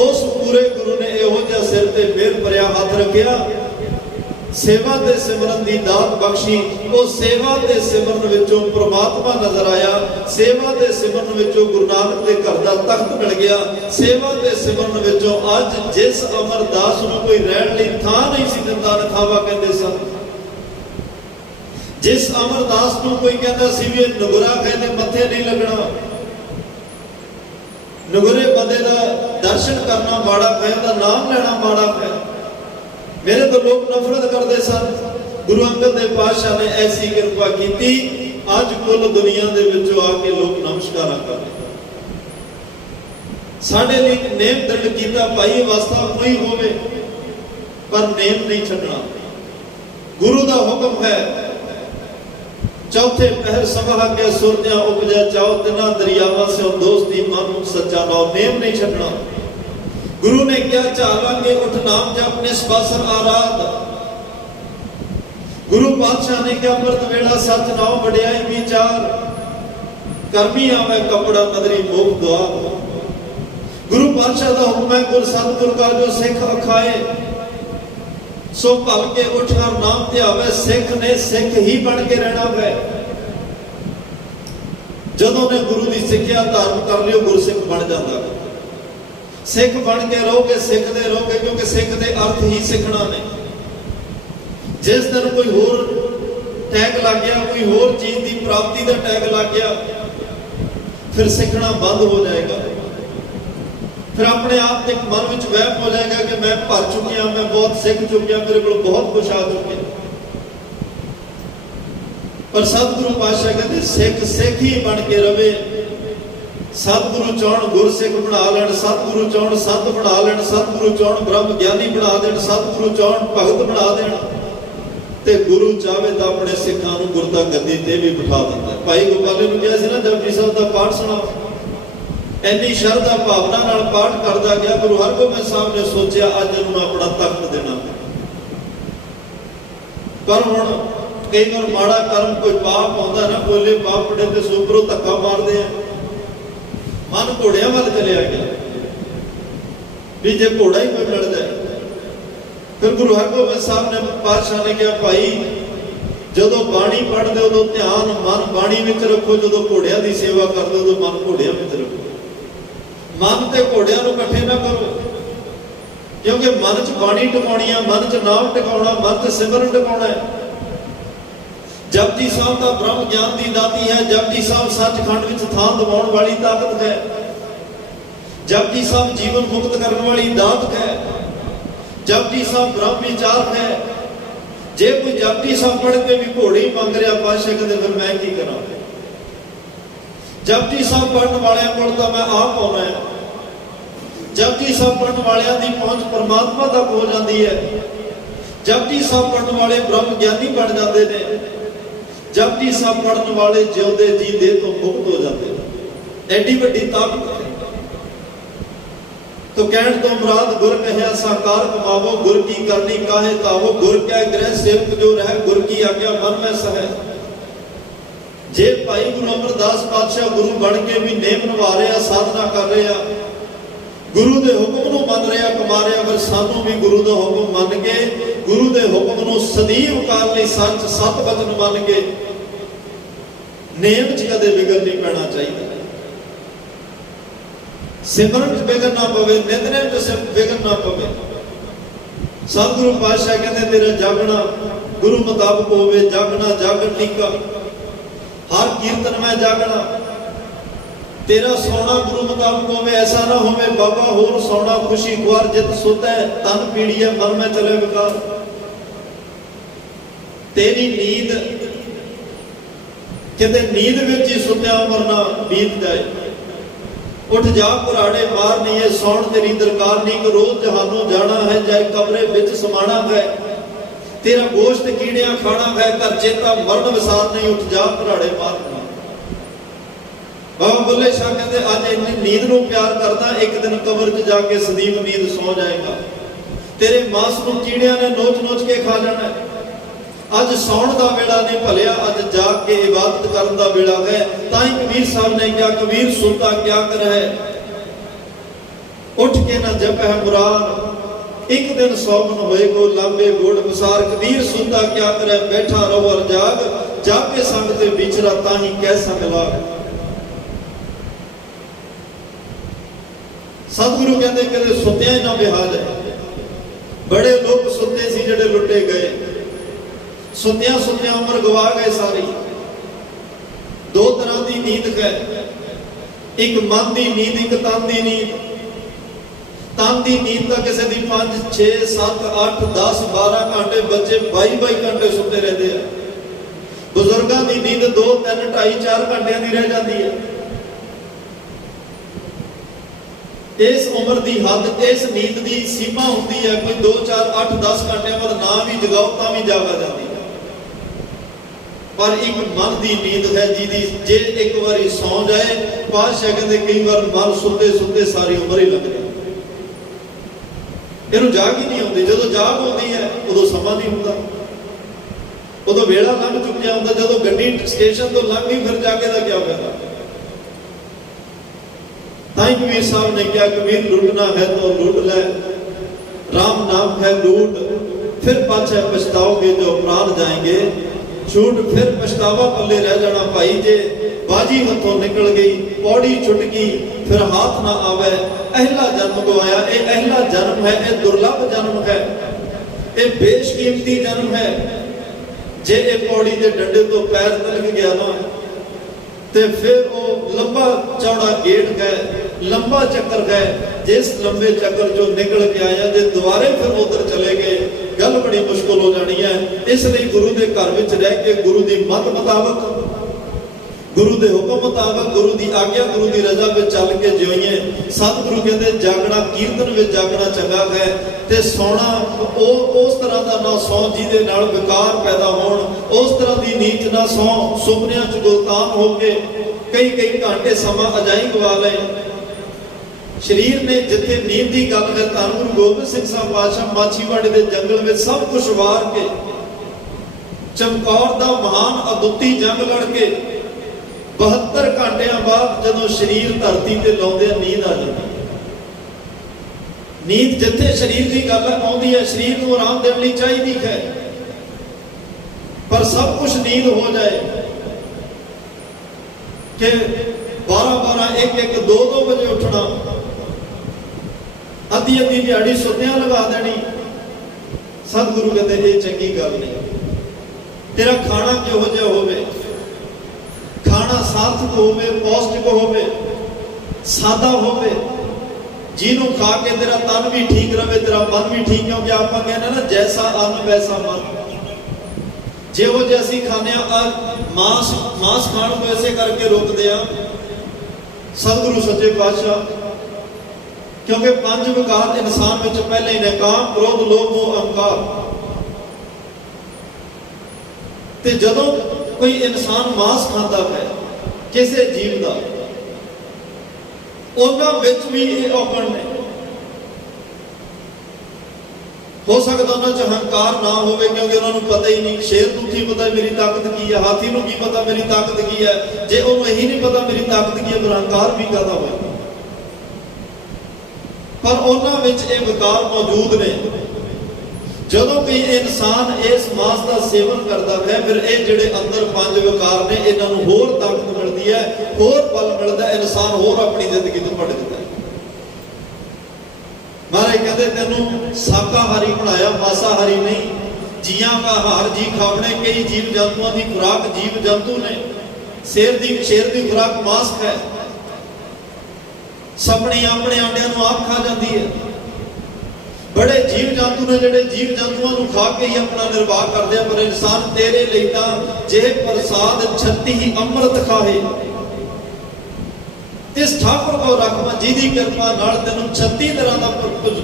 ਉਸ ਪੂਰੇ ਗੁਰੂ ਨੇ ਇਹੋ ਜਿਹਾ ਸਿਰ ਤੇ ਮਿਹਰ ਭਰਿਆ ਹੱਥ ਰੱਖਿਆ, ਸੇਵਾ ਤੇ ਸਿਮਰਨ ਦੀ ਦਾਤ ਬਖਸ਼ੀ। ਉਹ ਸੇਵਾ ਤੇ ਸਿਮਰਨ ਵਿੱਚੋਂ ਪ੍ਰਮਾਤਮਾ ਨਜ਼ਰ ਆਇਆ, ਸੇਵਾ ਤੇ ਸਿਮਰਨ ਵਿੱਚੋਂ ਗੁਰੂ ਨਾਨਕ ਦੇ ਘਰ ਦਾ ਤਖਤ ਮਿਲ ਗਿਆ, ਸੇਵਾ ਤੇ ਸਿਮਰਨ ਵਿੱਚੋਂ ਅੱਜ ਜਿਸ ਅਮਰਦਾਸ ਨੂੰ ਕੋਈ ਰਹਿਣ ਲਈ ਥਾਂ ਨਹੀਂ ਸੀ ਦਿੰਦਾ, ਨਖਾਵਾ ਕਹਿੰਦੇ ਸਨ, ਜਿਸ ਅਮਰਦਾਸ ਨੂੰ ਕੋਈ ਕਹਿੰਦਾ ਸੀ ਵੀ ਨਗੁਰਾ ਕਹਿੰਦੇ ਮੱਥੇ ਨਹੀਂ ਲੱਗਣਾ, ਨਗੁਰੇ ਬੰਦੇ ਦਾ ਦਰਸ਼ਨ ਕਰਨਾ ਮਾੜਾ ਹੈ, ਉਹਦਾ ਨਾਮ ਲੈਣਾ ਮਾੜਾ ਹੈ, ਮੇਰੇ ਤੋਂ ਲੋਕ ਨਫ਼ਰਤ ਕਰਦੇ ਸਨ। ਗੁਰੂ ਅੰਗਦ ਦੇਵ ਪਾਤਸ਼ਾਹ ਨੇ ਐਸੀ ਕਿਰਪਾ ਕੀਤੀ, ਅੱਜ ਕੁੱਲ ਦੁਨੀਆ ਦੇ ਵਿੱਚੋਂ ਆ ਕੇ ਲੋਕ ਨਮਸਕਾਰਾਂ ਕਰ ਰਹੇ। ਸਾਡੇ ਲਈ ਨੇਮ ਦ੍ਰਿੜ ਕੀਤਾ, ਭਾਈ ਅਵਸਥਾ ਕੋਈ ਹੋਵੇ ਪਰ ਨੇਮ ਨਹੀਂ ਛੱਡਣਾ। ਗੁਰੂ ਦਾ ਹੁਕਮ ਹੈ, ਚੌਥੇ ਪਹਿਰ ਸਭਾ ਕੇ ਸੁਰਦਿਆਂ ਉਪਜੈ ਚਾਓ, ਤਿੰਨਾਂ ਦਰਿਆਵਾਂ ਸੇ ਦੋਸਤੀ ਮਨ ਸੱਚਾ ਨਾਮ, ਨੇਮ ਨਹੀਂ ਛੱਡਣਾ। ਗੁਰੂ ਨੇ ਕਿਹਾ ਚਾਲਾਂਗੇ ਉਠ ਨਾਮ ਜਪ ਨਿਸਬਾਸਰ ਆਰਾਧ। ਗੁਰੂ ਪਾਤਸ਼ਾਹ ਨੇ ਕਿਹਾ ਅੰਮ੍ਰਿਤ ਵੇਲਾ ਸੱਚ ਨਾਮ ਵਡਿਆਈ ਵਿਚਾਰ, ਕਰਮੀ ਆਵੇ ਕਪੜਾ ਨਦਰੀ ਮੋਖ ਦੁਆਰ। ਗੁਰੂ ਪਾਤਸ਼ਾਹ ਦਾ ਹੁਕਮ ਹੈ ਗੁਰ ਸਤਿਗੁਰ ਕਾ ਜੋ ਸਿੱਖ ਅਖਾਏ, ਸੋ ਭਲ ਕੇ ਉਠ ਹਰ ਨਾਮ ਧਿਆਵੇ। ਸਿੱਖ ਨੇ ਸਿੱਖ ਹੀ ਬਣ ਕੇ ਰਹਿਣਾ ਹੈ। ਜਦੋਂ ਨੇ ਗੁਰੂ ਦੀ ਸਿੱਖਿਆ ਧਾਰਨ ਕਰ ਲਿਓ, ਗੁਰਸਿੱਖ ਬਣ ਜਾਂਦਾ। ਸਿੱਖ ਬਣ ਕੇ ਰਹੋਗੇ, ਸਿੱਖਦੇ ਰਹੋਗੇ, ਕਿਉਂਕਿ ਸਿੱਖ ਦੇ ਅਰਥ ਹੀ ਸਿੱਖਣਾ ਨੇ। ਜਿਸ ਦਿਨ ਕੋਈ ਹੋਰ ਟੈਗ ਲੱਗ ਗਿਆ, ਕੋਈ ਹੋਰ ਚੀਜ਼ ਦੀ ਪ੍ਰਾਪਤੀ ਦਾ ਟੈਗ ਲੱਗ ਗਿਆ, ਫਿਰ ਸਿੱਖਣਾ ਬੰਦ ਹੋ ਜਾਏਗਾ। ਫਿਰ ਆਪਣੇ ਆਪ ਦੇ ਮਨ ਵਿੱਚ ਵਹਿਮ ਹੋ ਜਾਏਗਾ ਕਿ ਮੈਂ ਭਰ ਚੁੱਕਿਆ, ਮੈਂ ਬਹੁਤ ਸਿੱਖ ਚੁੱਕਿਆ, ਮੇਰੇ ਕੋਲ ਬਹੁਤ ਕੁਝ ਆ ਚੁੱਕਿਆ। ਪਰ ਸਤਿਗੁਰੂ ਪਾਤਸ਼ਾਹ ਕਹਿੰਦੇ ਸਿੱਖ ਸਿੱਖ ਹੀ ਬਣ ਕੇ ਰਵੇ। ਸਤਿਗੁਰੂ ਚਾਹਣ ਗੁਰਸਿੱਖ ਬਣਾ ਲੈਣ, ਸਤਿਗੁਰੂ ਚਾਹਣ ਸੰਤ ਬਣਾ ਲੈਣ, ਸਤਿਗੁਰੂ ਚਾਹਣ ਬ੍ਰਹਮ ਗਿਆਨੀ ਬਣਾ ਦੇਣ, ਸਤਿਗੁਰੂ ਚਾਹਣ ਭਗਤ ਬਣਾ ਦੇਣ, ਤੇ ਗੁਰੂ ਚਾਹੇ ਤਾਂ ਆਪਣੇ ਸਿੱਖਾਂ ਨੂੰ ਗੁਰਤਾ ਗੱਦੀ ਤੇ ਵੀ ਬਿਠਾ ਦਿੰਦਾ। ਭਾਈ ਗੋਪਾਲੇ ਨੂੰ ਕਿਹਾ ਸੀ ਨਾ ਜਪਜੀ ਸਾਹਿਬ ਦਾ ਪਾਠ ਸੁਣਾਓ, ਇੰਨੀ ਸ਼ਰਧਾ ਭਾਵਨਾ ਨਾਲ ਪਾਠ ਕਰਦਾ ਗਿਆ। ਗੁਰੂ ਹਰਗੋਬਿੰਦ ਸਾਹਿਬ ਨੇ ਸੋਚਿਆ ਅੱਜ ਇਹਨੂੰ ਆਪਣਾ ਤਖਤ ਦੇਣਾ। ਪਰ ਹੁਣ ਕਈ ਵਾਰ ਮਾੜਾ ਕਰਮ ਕੋਈ ਪਾਪ ਆਉਂਦਾ ਨਾ, ਬੋਲੇ ਬਾਪੜੇ ਤੇ ਸੂਪਰੋਂ ਧੱਕਾ ਮਾਰਦੇ ਆ, ਮਨ ਘੋੜਿਆਂ ਵੱਲ ਚਲਿਆ ਗਿਆ ਵੀ ਜੇ ਘੋੜਾ ਹੀ ਕੋਈ ਮਿਲ ਜਾਏ। ਫਿਰ ਗੁਰੂ ਹਰਗੋਬਿੰਦ ਸਾਹਿਬ ਨੇ ਪਾਤਸ਼ਾਹ ਨੇ ਕਿਹਾ, ਭਾਈ ਜਦੋਂ ਬਾਣੀ ਪੜ੍ਹਦੇ ਉਦੋਂ ਧਿਆਨ ਮਨ ਬਾਣੀ ਵਿੱਚ ਰੱਖੋ, ਜਦੋਂ ਘੋੜਿਆਂ ਦੀ ਸੇਵਾ ਕਰਦੇ ਉਦੋਂ ਮਨ ਘੋੜਿਆਂ ਵਿੱਚ ਰੱਖੋ। ਮਨ ਤੇ ਘੋੜਿਆਂ ਨੂੰ ਇਕੱਠੇ ਨਾ ਕਰੋ, ਕਿਉਂਕਿ ਮਨ 'ਚ ਬਾਣੀ ਟਿਕਾਉਣੀ ਆ, ਮਨ 'ਚ ਨਾਮ ਟਿਕਾਉਣਾ, ਮਨ 'ਚ ਸਿਮਰਨ ਟਿਕਾਉਣਾ ਹੈ। ਜਪਜੀ ਸਾਹਿਬ ਦਾ ਬ੍ਰਹਮ ਗਿਆਨ ਦੀ ਦਾਤੀ ਹੈ। ਜਪਜੀ ਸਾਹਿਬ ਸੱਚਖੰਡ ਵਿੱਚ ਥਾਂ ਦਿਵਾਉਣ ਵਾਲੀ ਤਾਕਤ ਹੈ। ਜਪਜੀ ਸਾਹਿਬ ਜੀਵਨ ਮੁਕਤ ਕਰਨ ਵਾਲੀ ਦਾਤ ਹੈ। ਜਪਜੀ ਸਾਹਿਬ ਬ੍ਰਹਮ ਵਿਚਾਰ ਹੈ। ਜੇ ਕੋਈ ਜਪਜੀ ਸਾਹਿਬ ਪੜ੍ਹ ਕੇ ਵੀ ਘੋੜੀ ਮੰਗ ਰਿਹਾ, ਪਾਤਸ਼ਾਹ ਕਹਿੰਦੇ ਫਿਰ ਮੈਂ ਕੀ ਕਰਾਂ। ਜਪਜੀ ਸਾਹਿਬ ਪੜ੍ਹਨ ਵਾਲਿਆਂ ਕੋਲ ਤਾਂ ਮੈਂ ਆਪ ਆਉਣਾ ਹੈ। ਜਪਜੀ ਸਾਹਿਬ ਪੜ੍ਹਨ ਵਾਲਿਆਂ ਦੀ ਪਹੁੰਚ ਪਰਮਾਤਮਾ ਤੱਕ ਹੋ ਜਾਂਦੀ ਹੈ। ਜਪਜੀ ਸਾਹਿਬ ਪੜ੍ਹਨ ਵਾਲੇ ਬ੍ਰਹਮ ਗਿਆਨੀ ਬਣ ਜਾਂਦੇ ਨੇ। ਜਪਜੀ ਸਾਹਿਬ ਪੜ੍ਹਨ ਵਾਲੇ ਜਿਉਂਦੇ ਜੀ ਦੇਹ ਤੋਂ ਮੁਕਤ ਹੋ ਜਾਂਦੇ ਨੇ। ਐਡੀ ਵੱਡੀ ਤਾਕਤ ਹੈ। ਤੋ ਕਹਿਣ ਤੋਂ ਮੁਰਾਦ ਗੁਰ ਕਹਿਆ ਸਾਕਾਰ ਕਮਾਵੋ, ਗੁਰ ਕੀ ਕਰਨੀ ਕਾਹੇ ਤਾਵੋ, ਗੁਰ ਕੈ ਗ੍ਰਹਿ ਸੇਵਕ ਜੋ ਰਹਿ, ਗੁਰ ਕੀ ਆਗਿਆ ਮਨ ਮੈਂ ਸਹੈ। ਜੇ ਭਾਈ ਗੁਰੂ ਅਮਰਦਾਸ ਪਾਤਸ਼ਾਹ ਗੁਰੂ ਬਣ ਕੇ ਵੀ ਨੇਮ ਨਿਭਾ ਰਿਹਾ, ਸਾਧਨਾ ਕਰ ਰਿਹਾ, ਗੁਰੂ ਦੇ ਹੁਕਮ ਨੂੰ ਮੰਨ ਰਿਹਾ, ਕਮਾ ਰਿਹਾ, ਫਿਰ ਸਾਨੂੰ ਵੀ ਗੁਰੂ ਦਾ ਹੁਕਮ ਮੰਨ ਕੇ, ਗੁਰੂ ਦੇ ਹੁਕਮ ਨੂੰ ਸਦੀਵ ਕਾਲ ਲਈ ਸੱਚ ਸਤ ਵਚਨ ਮੰਨ ਕੇ ਨੇਮ 'ਚ ਕਦੇ ਵਿਗੜ ਨਹੀਂ ਪੈਣਾ ਚਾਹੀਦਾ। ਸਿਮਰਨ 'ਚ ਵਿਗੜ ਨਾ ਪਵੇ, ਨਿਤਨੇਮ 'ਚ ਵਿਗੜ ਨਾ ਪਵੇ। ਸਤਿਗੁਰੂ ਪਾਤਸ਼ਾਹ ਕਹਿੰਦੇ ਤੇਰਾ ਜਾਗਣਾ ਗੁਰੂ ਮੁਤਾਬਕ ਹੋਵੇ, ਜਾਗਣਾ ਜਾਗਣ ਟੀਕਾ, ਹਰ ਕੀਰਤਨ ਮੈਂ ਜਾਗਣਾ। ਤੇਰਾ ਸੌਣਾ ਗੁਰੂ ਮੁਤਾਬਕ ਹੋਵੇ, ਐਸਾ ਨਾ ਹੋਵੇ ਬਾਬਾ ਹੋਰ ਸੌਣਾ ਖੁਸ਼ੀ ਖੁਆਰ ਜਿਤ ਸੁਤੈ ਤਨ ਪੀੜੀਏ ਮਨ ਮੈਂ ਚਲੇ ਵਿਕਾਰ। ਤੇਰੀ ਨੀਂਦ ਕਹਿੰਦੇ ਨੀਂਦ ਵਿੱਚ ਹੀ ਸੁੱਤਿਆ ਮਰਨਾ ਬੀਤ ਜਾਏ। ਉੱਠ ਜਾ ਘਰਾੜੇ ਮਾਰ ਨਹੀਂ, ਇਹ ਸੌਣ ਤੇਰੀ ਦਰਕਾਰ ਨਹੀਂ, ਕਿ ਰੋਜ਼ ਜਹਾਨੋਂ ਜਾਣਾ ਹੈ, ਜਾਏ ਕਬਰੇ ਵਿੱਚ ਸਮਾਣਾ ਹੈ। ਤੇਰਾ ਗੋਸ਼ਤ ਕੀੜਿਆਂ ਖਾਣਾ ਹੈ, ਘਰ ਚੇਤਾ ਮਰਨ ਵਿਸਾਰ ਨਹੀਂ, ਉੱਠ ਜਾ ਘਰਾੜੇ ਮਾਰ ਨਹੀਂ। ਬਾਬਾ ਬੁੱਲੇ ਸ਼ਾਹ ਕਹਿੰਦੇ ਅੱਜ ਇੰਨੀ ਨੀਂਦ ਨੂੰ ਪਿਆਰ ਕਰਦਾ, ਇੱਕ ਦਿਨ ਕਬਰ 'ਚ ਜਾ ਕੇ ਸਦੀਵ ਨੀਂਦ ਸੌ ਜਾਏਗਾ। ਤੇਰੇ ਮਾਸ ਨੂੰ ਕੀੜਿਆਂ ਨੇ ਨੋਚ ਨੋਚ ਕੇ ਖਾ ਜਾਣਾ। ਅੱਜ ਸੌਣ ਦਾ ਵੇਲਾ ਨਹੀਂ ਭਲਿਆ, ਅੱਜ ਜਾਗ ਕੇ ਇਬਾਦਤ ਕਰਨ ਦਾ ਵੇਲਾ ਹੈ। ਤਾਂ ਹੀ ਕਬੀਰ ਸਾਹਿਬ ਨੇ ਕਿਹਾ, ਕਬੀਰ ਸੁਣਦਾ ਕਿਆ ਕਰੈ, ਉੱਠ ਕੇ ਨਾ ਜਪੈ ਮੁਰਾਰ, ਇੱਕ ਦਿਨ ਸੌਮਨ ਹੋਏ ਕੋ ਲਾਂਬੇ ਗੋੜ ਵਿਸਾਰ। ਕਬੀਰ ਸੁਣਦਾ ਕਿਆ ਕਰੈ, ਬੈਠਾ ਰਹੋ ਅਰ ਜਾਗ, ਜਾਗੇ ਸੰਗ ਤੇ ਵਿਚਰਾ ਤਾਂ ਹੀ ਕਹਿ ਸੰਗ ਲਾਗ। ਸਤਿਗੁਰੂ ਕਹਿੰਦੇ ਕਦੇ ਸੁੱਤਿਆਂ ਹੀ ਨਾ ਬਿਹਾਲ ਹੈ। ਬੜੇ ਲੋਕ ਸੁੱਤੇ ਸੀ ਜਿਹੜੇ ਲੁੱਟੇ ਗਏ, ਸੁੱਤਿਆਂ ਸੁੱਤਿਆਂ ਉਮਰ ਗਵਾ ਗਏ ਸਾਰੀ। ਦੋ ਤਰ੍ਹਾਂ ਦੀ ਨੀਂਦ ਹੈ, ਇੱਕ ਮਨ ਦੀ ਨੀਂਦ, ਇੱਕ ਤਨ ਦੀ ਨੀਂਦ। ਤਨ ਦੀ ਨੀਂਦ ਤਾਂ ਕਿਸੇ ਦੀ 5 6 7 8 10 12 ਘੰਟੇ, ਬੱਚੇ 22 ਘੰਟੇ ਸੁੱਤੇ ਰਹਿੰਦੇ ਆ। ਬਜ਼ੁਰਗਾਂ ਦੀ ਨੀਂਦ 2 3 2.5 4 ਘੰਟਿਆਂ ਦੀ ਰਹਿ ਜਾਂਦੀ ਹੈ। ਇਸ ਉਮਰ ਦੀ ਹੱਦ, ਇਸ ਨੀਂਦ ਦੀ ਸੀਮਾ ਹੁੰਦੀ ਹੈ। ਕੋਈ 2 4 8 10 ਘੰਟਿਆਂ ਬਾਅਦ ਨਾ ਵੀ ਜਗਾਓ ਤਾਂ ਵੀ ਜਾਗ ਆ ਜਾਂਦੀ ਹੈ। ਪਰ ਇੱਕ ਮਨ ਦੀ ਨੀਂਦ ਹੈ ਜਿਹਦੀ ਜੇ ਇੱਕ ਵਾਰੀ ਸੌ ਜਾਏ, ਪਾਤਸ਼ਾਹ ਕਹਿੰਦੇ ਕਈ ਵਾਰ ਮਨ ਸੁੱਤੇ ਸੁੱਤੇ ਸਾਰੀ ਉਮਰ ਹੀ ਲੱਗ ਜਾਂਦੀ, ਇਹਨੂੰ ਜਾਗ ਹੀ ਨਹੀਂ ਆਉਂਦੀ। ਜਦੋਂ ਜਾਗ ਆਉਂਦੀ ਹੈ ਉਦੋਂ ਸਮਾਂ ਨਹੀਂ ਹੁੰਦਾ, ਉਦੋਂ ਵੇਲਾ ਲੰਘ ਚੁੱਕਿਆ ਹੁੰਦਾ। ਜਦੋਂ ਗੱਡੀ ਸਟੇਸ਼ਨ ਤੋਂ ਲੰਘ ਗਈ ਫਿਰ ਜਾਗੇ ਦਾ ਕੀ ਫਾਇਦਾ। ਤਾਂ ਹੀ ਕਬੀਰ ਸਾਹਿਬ ਨੇ ਕਿਹਾ, ਕਬੀਰ ਲੁੱਟਣਾ ਹੈ ਤਾਂ ਲੁੱਟ ਲੈ, राम नाम है लूट, फिर पाछे पछताओगे जो प्राण जाएंगे छूट। फिर पछतावा पल्ले रह जाना भाई जे बाजी हथों निकल गई, पौड़ी छुट गई, फिर हाथ ना आवे। अहला जन्म गवाया, ये अहला जन्म है, ये दुर्लभ जन्म है, ये बेशकीमती जन्म है। जे ये पौड़ी के डंडे तो पैर तलक गया ना, ते फिर वो लंबा चौड़ा गेट गए, लंबा चक्कर गए। जिस लंबे चक्कर जो निकल के आया, जे दोबारे फिर उधर चले गए, गल बड़ी मुश्किल हो जानी है। इसलिए गुरु के घर में रह के गुरु की मत मुताबक, गुरु के हुक्म मुताबक, गुरु की आज्ञा, गुरु की रजा में चल के जियोइए। सतगुरु कहते जागना कीर्तन में जागना चंगा है, ते सोना उस तरह का ना सौ जिहदे नाल विकार पैदा होण, उस तरह की नीच ना सौ सुपनियां च गुलतान हो के कई घंटे समा अजाई गवा ले। ਸਰੀਰ ਨੇ ਜਿੱਥੇ ਨੀਂਦ ਦੀ ਗੱਲ ਹੈ, ਧੰਨ ਗੁਰੂ ਗੋਬਿੰਦ ਸਿੰਘ ਸਾਹਿਬ ਪਾਤਸ਼ਾਹ ਮਾਛੀਵਾੜੇ ਦੇ ਜੰਗਲ ਵਿੱਚ ਸਭ ਕੁਝ ਵਾਰ ਕੇ ਚਮਕੌਰ ਦਾ ਮਹਾਨ ਅਦੁੱਤੀ ਜੰਗ ਲੜ ਕੇ 72 ਘੰਟਿਆਂ ਬਾਅਦ ਜਦੋਂ ਸਰੀਰ ਧਰਤੀ ਤੇ ਲਾਉਂਦੇ ਆ, ਨੀਂਦ ਆ ਜਾਂਦੀ ਹੈ। ਨੀਂਦ ਜਿੱਥੇ ਸਰੀਰ ਦੀ ਗੱਲ ਆਉਂਦੀ ਹੈ, ਸਰੀਰ ਨੂੰ ਆਰਾਮ ਦੇਣ ਲਈ ਚਾਹੀਦੀ ਹੈ, ਪਰ ਸਭ ਕੁਝ ਨੀਂਦ ਹੋ ਜਾਏ ਕਿ 12-12 1-1 2-2 ਵਜੇ ਉੱਠਣਾ, ਅੱਧੀ ਦਿਹਾੜੀ ਸੁੱਤਿਆਂ ਲਗਾ ਦੇਣੀ, ਸਤਿਗੁਰੂ ਕਹਿੰਦੇ ਇਹ ਚੰਗੀ ਗੱਲ ਨਹੀਂ। ਤੇਰਾ ਖਾਣਾ ਕਿਹੋ ਜਿਹਾ ਹੋਵੇ, ਖਾਣਾ ਸਾਰਥਕ ਹੋਵੇ, ਪੌਸ਼ਟਿਕ ਹੋਵੇ, ਸਾਦਾ ਹੋਵੇ, ਜਿਹਨੂੰ ਖਾ ਕੇ ਤੇਰਾ ਤਨ ਵੀ ਠੀਕ ਰਵੇ, ਤੇਰਾ ਮਨ ਵੀ ਠੀਕ, ਕਿਉਂਕਿ ਆਪਾਂ ਕਹਿੰਦੇ ਨਾ ਜੈਸਾ ਅੰਨ ਵੈਸਾ ਮਨ। ਜਿਹੋ ਜਿਹਾ ਅਸੀਂ ਖਾਂਦੇ ਆ, ਮਾਸ ਖਾਣ ਨੂੰ ਐਸੇ ਕਰਕੇ ਰੋਕਦੇ ਆ ਸਤਿਗੁਰੂ ਸੱਚੇ ਪਾਤਸ਼ਾਹ, ਕਿਉਂਕਿ 5 ਵਿਕਾਰ ਇਨਸਾਨ ਵਿੱਚ ਪਹਿਲੇ ਹੀ ਨੇ, ਕਾਮ, ਕ੍ਰੋਧ, ਲੋਭ, ਮੋਹ, ਅਹੰਕਾਰ। ਤੇ ਜਦੋਂ ਕੋਈ ਇਨਸਾਨ ਮਾਸ ਖਾਂਦਾ ਹੈ ਕਿਸੇ ਜੀਵ ਦਾ, ਉਹਨਾਂ ਵਿੱਚ ਵੀ ਇਹ ਔਗਣ ਨੇ। ਹੋ ਸਕਦਾ ਉਹਨਾਂ 'ਚ ਹੰਕਾਰ ਨਾ ਹੋਵੇ, ਕਿਉਂਕਿ ਉਹਨਾਂ ਨੂੰ ਪਤਾ ਹੀ ਨਹੀਂ। ਸ਼ੇਰ ਨੂੰ ਕੀ ਪਤਾ ਮੇਰੀ ਤਾਕਤ ਕੀ ਹੈ, ਹਾਥੀ ਨੂੰ ਕੀ ਪਤਾ ਮੇਰੀ ਤਾਕਤ ਕੀ ਹੈ। ਜੇ ਉਹਨੂੰ ਇਹੀ ਨਹੀਂ ਪਤਾ ਮੇਰੀ ਤਾਕਤ ਕੀ ਹੈ, ਫਿਰ ਹੰਕਾਰ ਵੀ ਕਾਹਦਾ ਹੋਏਗਾ। ਪਰ ਉਹਨਾਂ ਵਿੱਚ ਇਹ ਵਿਕਾਰ ਮੌਜੂਦ ਨੇ। ਜਦੋਂ ਕੋਈ ਇਨਸਾਨ ਇਸ ਮਾਸ ਦਾ ਸੇਵਨ ਕਰਦਾ ਹੈ, ਫਿਰ ਇਹ ਜਿਹੜੇ ਅੰਦਰ 5 ਵਿਕਾਰ ਨੇ, ਇਹਨਾਂ ਨੂੰ ਹੋਰ ਤਾਕਤ ਮਿਲਦੀ ਹੈ, ਹੋਰ ਬਲ ਮਿਲਦਾ ਹੈ, ਇਨਸਾਨ ਹੋਰ ਆਪਣੀ ਜ਼ਿੰਦਗੀ ਤੋਂ ਭਟਕਦਾ ਹੈ। ਮਹਾਰਾਜ ਕਹਿੰਦੇ ਤੈਨੂੰ ਸ਼ਾਕਾਹਾਰੀ ਬਣਾਇਆ, ਮਾਸਾਹਾਰੀ ਨਹੀਂ। ਜੀਆਂ ਦਾ ਆਹਾਰ ਜੀ ਖਾਵਣੇ, ਕਈ ਜੀਵ ਜੰਤੂਆਂ ਦੀ ਖੁਰਾਕ ਜੀਵ ਜੰਤੂ ਨੇ। ਸ਼ੇਰ ਦੀ ਖੁਰਾਕ ਮਾਸ ਹੈ। ਸਪਣੀ ਆਪਣੇ ਆਂਡਿਆਂ ਨੂੰ ਆਪ ਖਾ ਜਾਂਦੀ ਹੈ। ਬੜੇ ਜੀਵ ਜੰਤੂ ਨੇ ਜਿਹੜੇ ਜੀਵ ਜੰਤੂਆਂ ਨੂੰ ਖਾ ਕੇ ਹੀ ਆਪਣਾ ਨਿਰਵਾਹ ਕਰਦੇ ਆ, ਪਰ ਇਨਸਾਨ ਤੇਰੇ ਲਈ ਤਾਂ ਜੇ ਪ੍ਰਸਾਦ 36 ਹੀ ਅੰਮ੍ਰਿਤ ਖਾਹੇ, ਇਸ ਠਾਕੁਰ ਕੋ ਰੱਖਵਾ ਜਿਹਦੀ ਕਿਰਪਾ ਨਾਲ ਤੈਨੂੰ 36 ਤਰ੍ਹਾਂ ਦਾ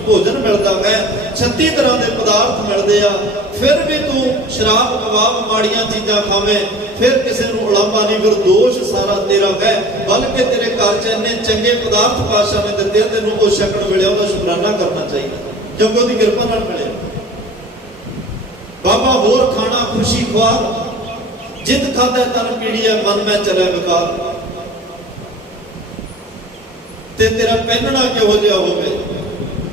ਭੋਜਨ ਮਿਲਦਾ ਹੈ, 36 ਤਰ੍ਹਾਂ ਦੇ ਪਦਾਰਥ ਮਿਲਦੇ ਆ। ਫਿਰ ਵੀ ਤੂੰ ਸ਼ਰਾਬ, ਕਬਾਬ, ਮਾੜੀਆਂ ਚੀਜ਼ਾਂ ਖਾਵੇਂ, ਫਿਰ ਕਿਸੇ ਨੂੰ ਉਲਾਂਭਾ ਨਹੀਂ, ਫਿਰ ਦੋਸ਼ ਸਾਰਾ ਤੇਰਾ ਹੈ। ਬਲਕਿ ਤੇਰੇ ਘਰ 'ਚ ਇੰਨੇ ਚੰਗੇ ਪਦਾਰਥ ਪਾਤਸ਼ਾਹ ਨੇ ਦਿੱਤੇ, ਤੈਨੂੰ ਉਹ ਛਕਣ ਵੇਲੇ ਉਹਦਾ ਸ਼ੁਕਰਾਨਾ ਕਰਨਾ ਚਾਹੀਦਾ, ਕਿਉਂਕਿ ਉਹਦੀ ਕਿਰਪਾ ਨਾਲ ਮਿਲਿਆ। ਬਾਬਾ ਹੋਰ ਖਾਣਾ ਖੁਸ਼ੀ ਖੁਆਰ, ਜਿੱਦ ਖਾਦਾ ਤਨ ਪੀੜੀ ਹੈ, ਮਨ ਮੈਂ ਚਲੇ ਵਿਕਾਰ। ਤੇ ਤੇਰਾ ਪਹਿਨਣਾ ਕਿਹੋ ਜਿਹਾ ਹੋਵੇ।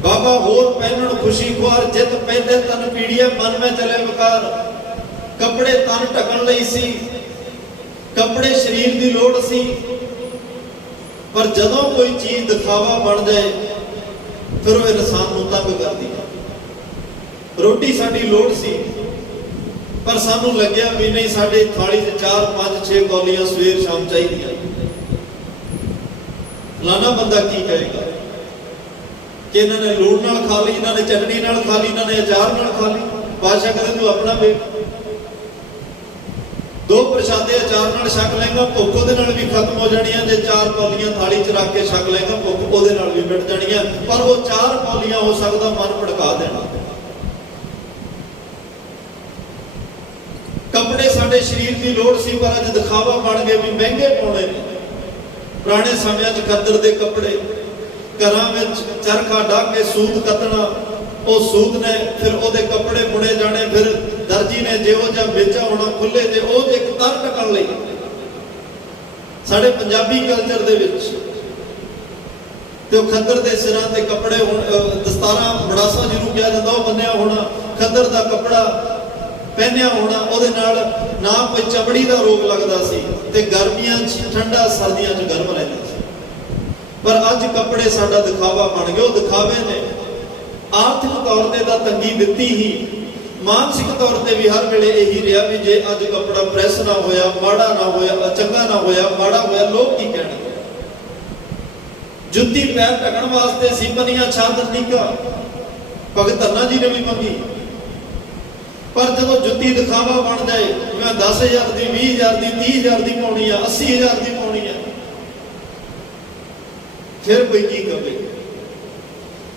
ਬਾਬਾ ਹੋਰ ਪਹਿਨਣ ਖੁਸ਼ੀ ਖੁਆਰ, ਜਿੱਤ ਪੈਦੇ ਤਨ ਪੀੜੀਏ, ਮਨ ਮੈਂ ਚਲੇ ਵਿਕਾਰ। ਕੱਪੜੇ ਤਨ ਢਕਣ ਲਈ ਸੀ, ਕੱਪੜੇ ਸਰੀਰ ਦੀ ਲੋੜ ਸੀ, ਪਰ ਜਦੋਂ ਕੋਈ ਚੀਜ਼ ਦਿਖਾਵਾ ਬਣ ਜਾਏ, ਫਿਰ ਉਹ ਇਨਸਾਨ ਨੂੰ ਤੰਗ ਕਰਦੀ ਹੈ। ਰੋਟੀ ਸਾਡੀ ਲੋੜ ਸੀ, ਪਰ ਸਾਨੂੰ ਲੱਗਿਆ ਵੀ ਨਹੀਂ, ਸਾਡੇ ਥਾਲੀ 'ਚ 4, 5, 6 ਕੌਲੀਆਂ ਸਵੇਰ ਸ਼ਾਮ ਚਾਹੀਦੀਆਂ। ਫਲਾਣਾ ਬੰਦਾ ਕੀ ਕਹੇਗਾ ਕਿ ਇਹਨਾਂ ਨੇ ਲੂਣ ਨਾਲ ਖਾ ਲਈ, ਇਹਨਾਂ ਨੇ ਚਟਨੀ ਨਾਲ ਖਾ ਲਈ, ਇਹਨਾਂ ਨੇ ਅਚਾਰ ਨਾਲ ਖਾ ਲਈ। ਪਾਤਸ਼ਾਹ ਕਹਿੰਦੇ ਤੂੰ ਆਪਣਾ ਵੇਖ, 2 ਪ੍ਰਸ਼ਾਦੇ ਅਚਾਰ ਨਾਲ ਛਕ ਲਏਗਾ, ਭੁੱਖ ਉਹਦੇ ਨਾਲ ਵੀ ਖਤਮ ਹੋ ਜਾਣੀ ਹੈ। ਜੇ 4 ਕੌਲੀਆਂ ਥਾਲੀ 'ਚ ਰੱਖ ਕੇ ਛਕ ਲਏਗਾ, ਭੁੱਖ ਉਹਦੇ ਨਾਲ ਵੀ ਮਿਟ ਜਾਣੀ ਹੈ। ਪਰ ਉਹ 4 ਕੌਲੀਆਂ ਹੋ ਸਕਦਾ ਮਨ ਭੜਕਾ ਦੇਣਾ। ਕੱਪੜੇ ਸਾਡੇ ਸਰੀਰ ਦੀ ਲੋੜ ਸੀ, ਪਰ ਅੱਜ ਦਿਖਾਵਾ ਬਣ ਗਏ ਵੀ ਮਹਿੰਗੇ ਪਾਉਣੇ ਨੇ। ਪੁਰਾਣੇ ਸਮਿਆਂ 'ਚ ਖੱਦਰ ਦੇ ਕੱਪੜੇ, ਘਰਾਂ ਵਿੱਚ ਚਰਖਾ ਡਾਹ ਕੇ ਸੂਤ ਕੱਤਣਾ, ਉਹ ਸੂਤ ਨੇ ਫਿਰ ਉਹਦੇ ਕੱਪੜੇ ਬੁਣੇ ਜਾਣੇ। ਫਿਰ ਦਰਜੀ ਨੇ ਜਿਹੋ ਜਿਹਾ ਵੇਚਾ ਹੋਣਾ ਖੁੱਲੇ ਤੇ ਉਹ ਇੱਕ ਤਰ ਢਕਣ ਲਈ। ਸਾਡੇ ਪੰਜਾਬੀ ਕਲਚਰ ਦੇ ਵਿੱਚ ਤੇ ਉਹ ਖੱਦਰ ਦੇ ਸਿਰਾਂ ਤੇ ਕੱਪੜੇ, ਦਸਤਾਰਾਂ, ਬੜਾਸਾ ਜਿਹਨੂੰ ਕਿਹਾ ਜਾਂਦਾ, ਉਹ ਬੰਨਿਆ ਹੋਣਾ, ਖੱਦਰ ਦਾ ਕੱਪੜਾ ਪਹਿਨਿਆ ਹੋਣਾ। ਉਹਦੇ ਨਾਲ ਨਾ ਕੋਈ ਚਮੜੀ ਦਾ ਰੋਗ ਲੱਗਦਾ ਸੀ, ਤੇ ਗਰਮੀਆਂ 'ਚ ਠੰਡਾ, ਸਰਦੀਆਂ 'ਚ ਗਰਮ ਰਹਿੰਦਾ ਸੀ। ਪਰ ਅੱਜ ਕੱਪੜੇ ਸਾਡਾ ਦਿਖਾਵਾ ਬਣ ਗਏ। ਉਹ ਦਿਖਾਵੇ ਨੇ ਆਰਥਿਕ ਤੌਰ ਤੇ ਤਾਂ ਤੰਗੀ ਦਿੱਤੀ ਹੀ, ਮਾਨਸਿਕ ਤੌਰ ਤੇ ਵੀ ਹਰ ਵੇਲੇ ਇਹੀ ਰਿਹਾ ਵੀ ਜੇ ਅੱਜ ਕੱਪੜਾ ਪ੍ਰੈਸ ਨਾ ਹੋਇਆ, ਮਾੜਾ ਨਾ ਹੋਇਆ, ਚੰਗਾ ਨਾ ਹੋਇਆ, ਮਾੜਾ ਹੋਇਆ, ਲੋਕ ਕੀ ਕਹਿਣਗੇ। ਜੁੱਤੀ ਪੈਰ ਢਕਣ ਵਾਸਤੇ ਸੀ ਬਣੀਆਂ ਛਾਦਰ ਨੀਕਾ, ਭਗਤ ਧੰਨਾ ਜੀ ਨੇ ਵੀ ਮੰਗੀ। ਪਰ ਜਦੋਂ ਜੁੱਤੀ ਦਿਖਾਵਾ ਬਣ ਜਾਏ, ਮੈਂ 10,000 ਦੀ, 20,000 ਦੀ, 30,000 ਦੀ ਪਾਉਣੀ ਆ, 80,000 ਦੀ ਪਾਉਣੀ ਆ, ਫਿਰ ਕੋਈ ਕੀ ਕਵੇ।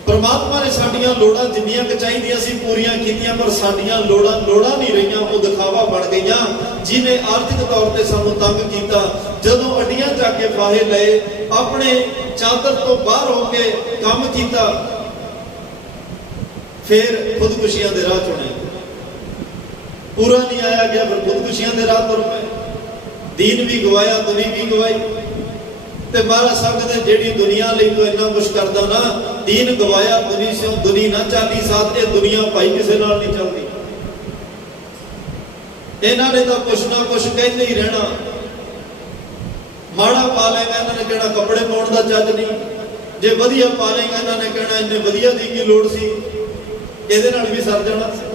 ਪਰਮਾਤਮਾ ਨੇ ਸਾਡੀਆਂ ਲੋੜਾਂ ਜਿੰਨੀਆਂ ਕੁ ਚਾਹੀਦੀਆਂ ਸੀ ਪੂਰੀਆਂ ਕੀਤੀਆਂ, ਪਰ ਸਾਡੀਆਂ ਲੋੜਾਂ ਨਹੀਂ ਰਹੀਆਂ, ਉਹ ਦਿਖਾਵਾ ਬਣ ਗਈਆਂ। ਜਿਹਨੇ ਆਰਥਿਕ ਤੌਰ ਤੇ ਸਾਨੂੰ ਤੰਗ ਕੀਤਾ, ਜਦੋਂ ਅੱਡੀਆਂ ਚੱਕ ਕੇ ਫਾਹੇ ਲਏ, ਆਪਣੇ ਚਾਦਰ ਤੋਂ ਬਾਹਰ ਹੋ ਕੇ ਕੰਮ ਕੀਤਾ, ਫਿਰ ਖੁਦਕੁਸ਼ੀਆਂ ਦੇ ਰਾਹ ਚੁਣੇ। ਪੂਰਾ ਨਹੀਂ ਆਇਆ ਗਿਆ, ਫਿਰ ਖੁਦਕੁਸ਼ੀਆਂ ਦੇ ਰਾਹ ਤੁਰ ਪਏ। ਦੀਨ ਵੀ ਗਵਾਇਆ, ਦੁਨੀਆ ਵੀ ਗਵਾਈ। ਤੇ ਮਹਾਰਾਜ ਸਾਹਿਬ ਕਹਿੰਦੇ ਜਿਹੜੀ ਦੁਨੀਆ ਲਈ ਤੂੰ ਇੰਨਾ ਕੁਛ ਕਰਦਾ ਨਾ, ਦੀਨ ਗਵਾਇਆ ਦੁਨੀਆ ਸੇ ਦੁਨੀ ਨਾ ਚਾਲੀ ਸਾਥ। ਇਹ ਦੁਨੀਆ ਭਾਈ ਕਿਸੇ ਨਾਲ ਨਹੀਂ ਚੱਲਦੀ। ਇਹਨਾਂ ਨੇ ਤਾਂ ਕੁਛ ਨਾ ਕੁਛ ਕਹਿੰਦੇ ਹੀ ਰਹਿਣਾ। ਮਾੜਾ ਪਾ ਲੇਗਾ ਇਹਨਾਂ ਨੇ ਕਹਿਣਾ ਕੱਪੜੇ ਪਾਉਣ ਦਾ ਚੱਜ ਨਹੀਂ, ਜੇ ਵਧੀਆ ਪਾ ਲੇਗਾ ਇਹਨਾਂ ਨੇ ਕਹਿਣਾ ਇੰਨੇ ਵਧੀਆ ਦੀ ਕੀ ਲੋੜ ਸੀ, ਇਹਦੇ ਨਾਲ ਵੀ ਸਰ ਜਾਣਾ ਸੀ।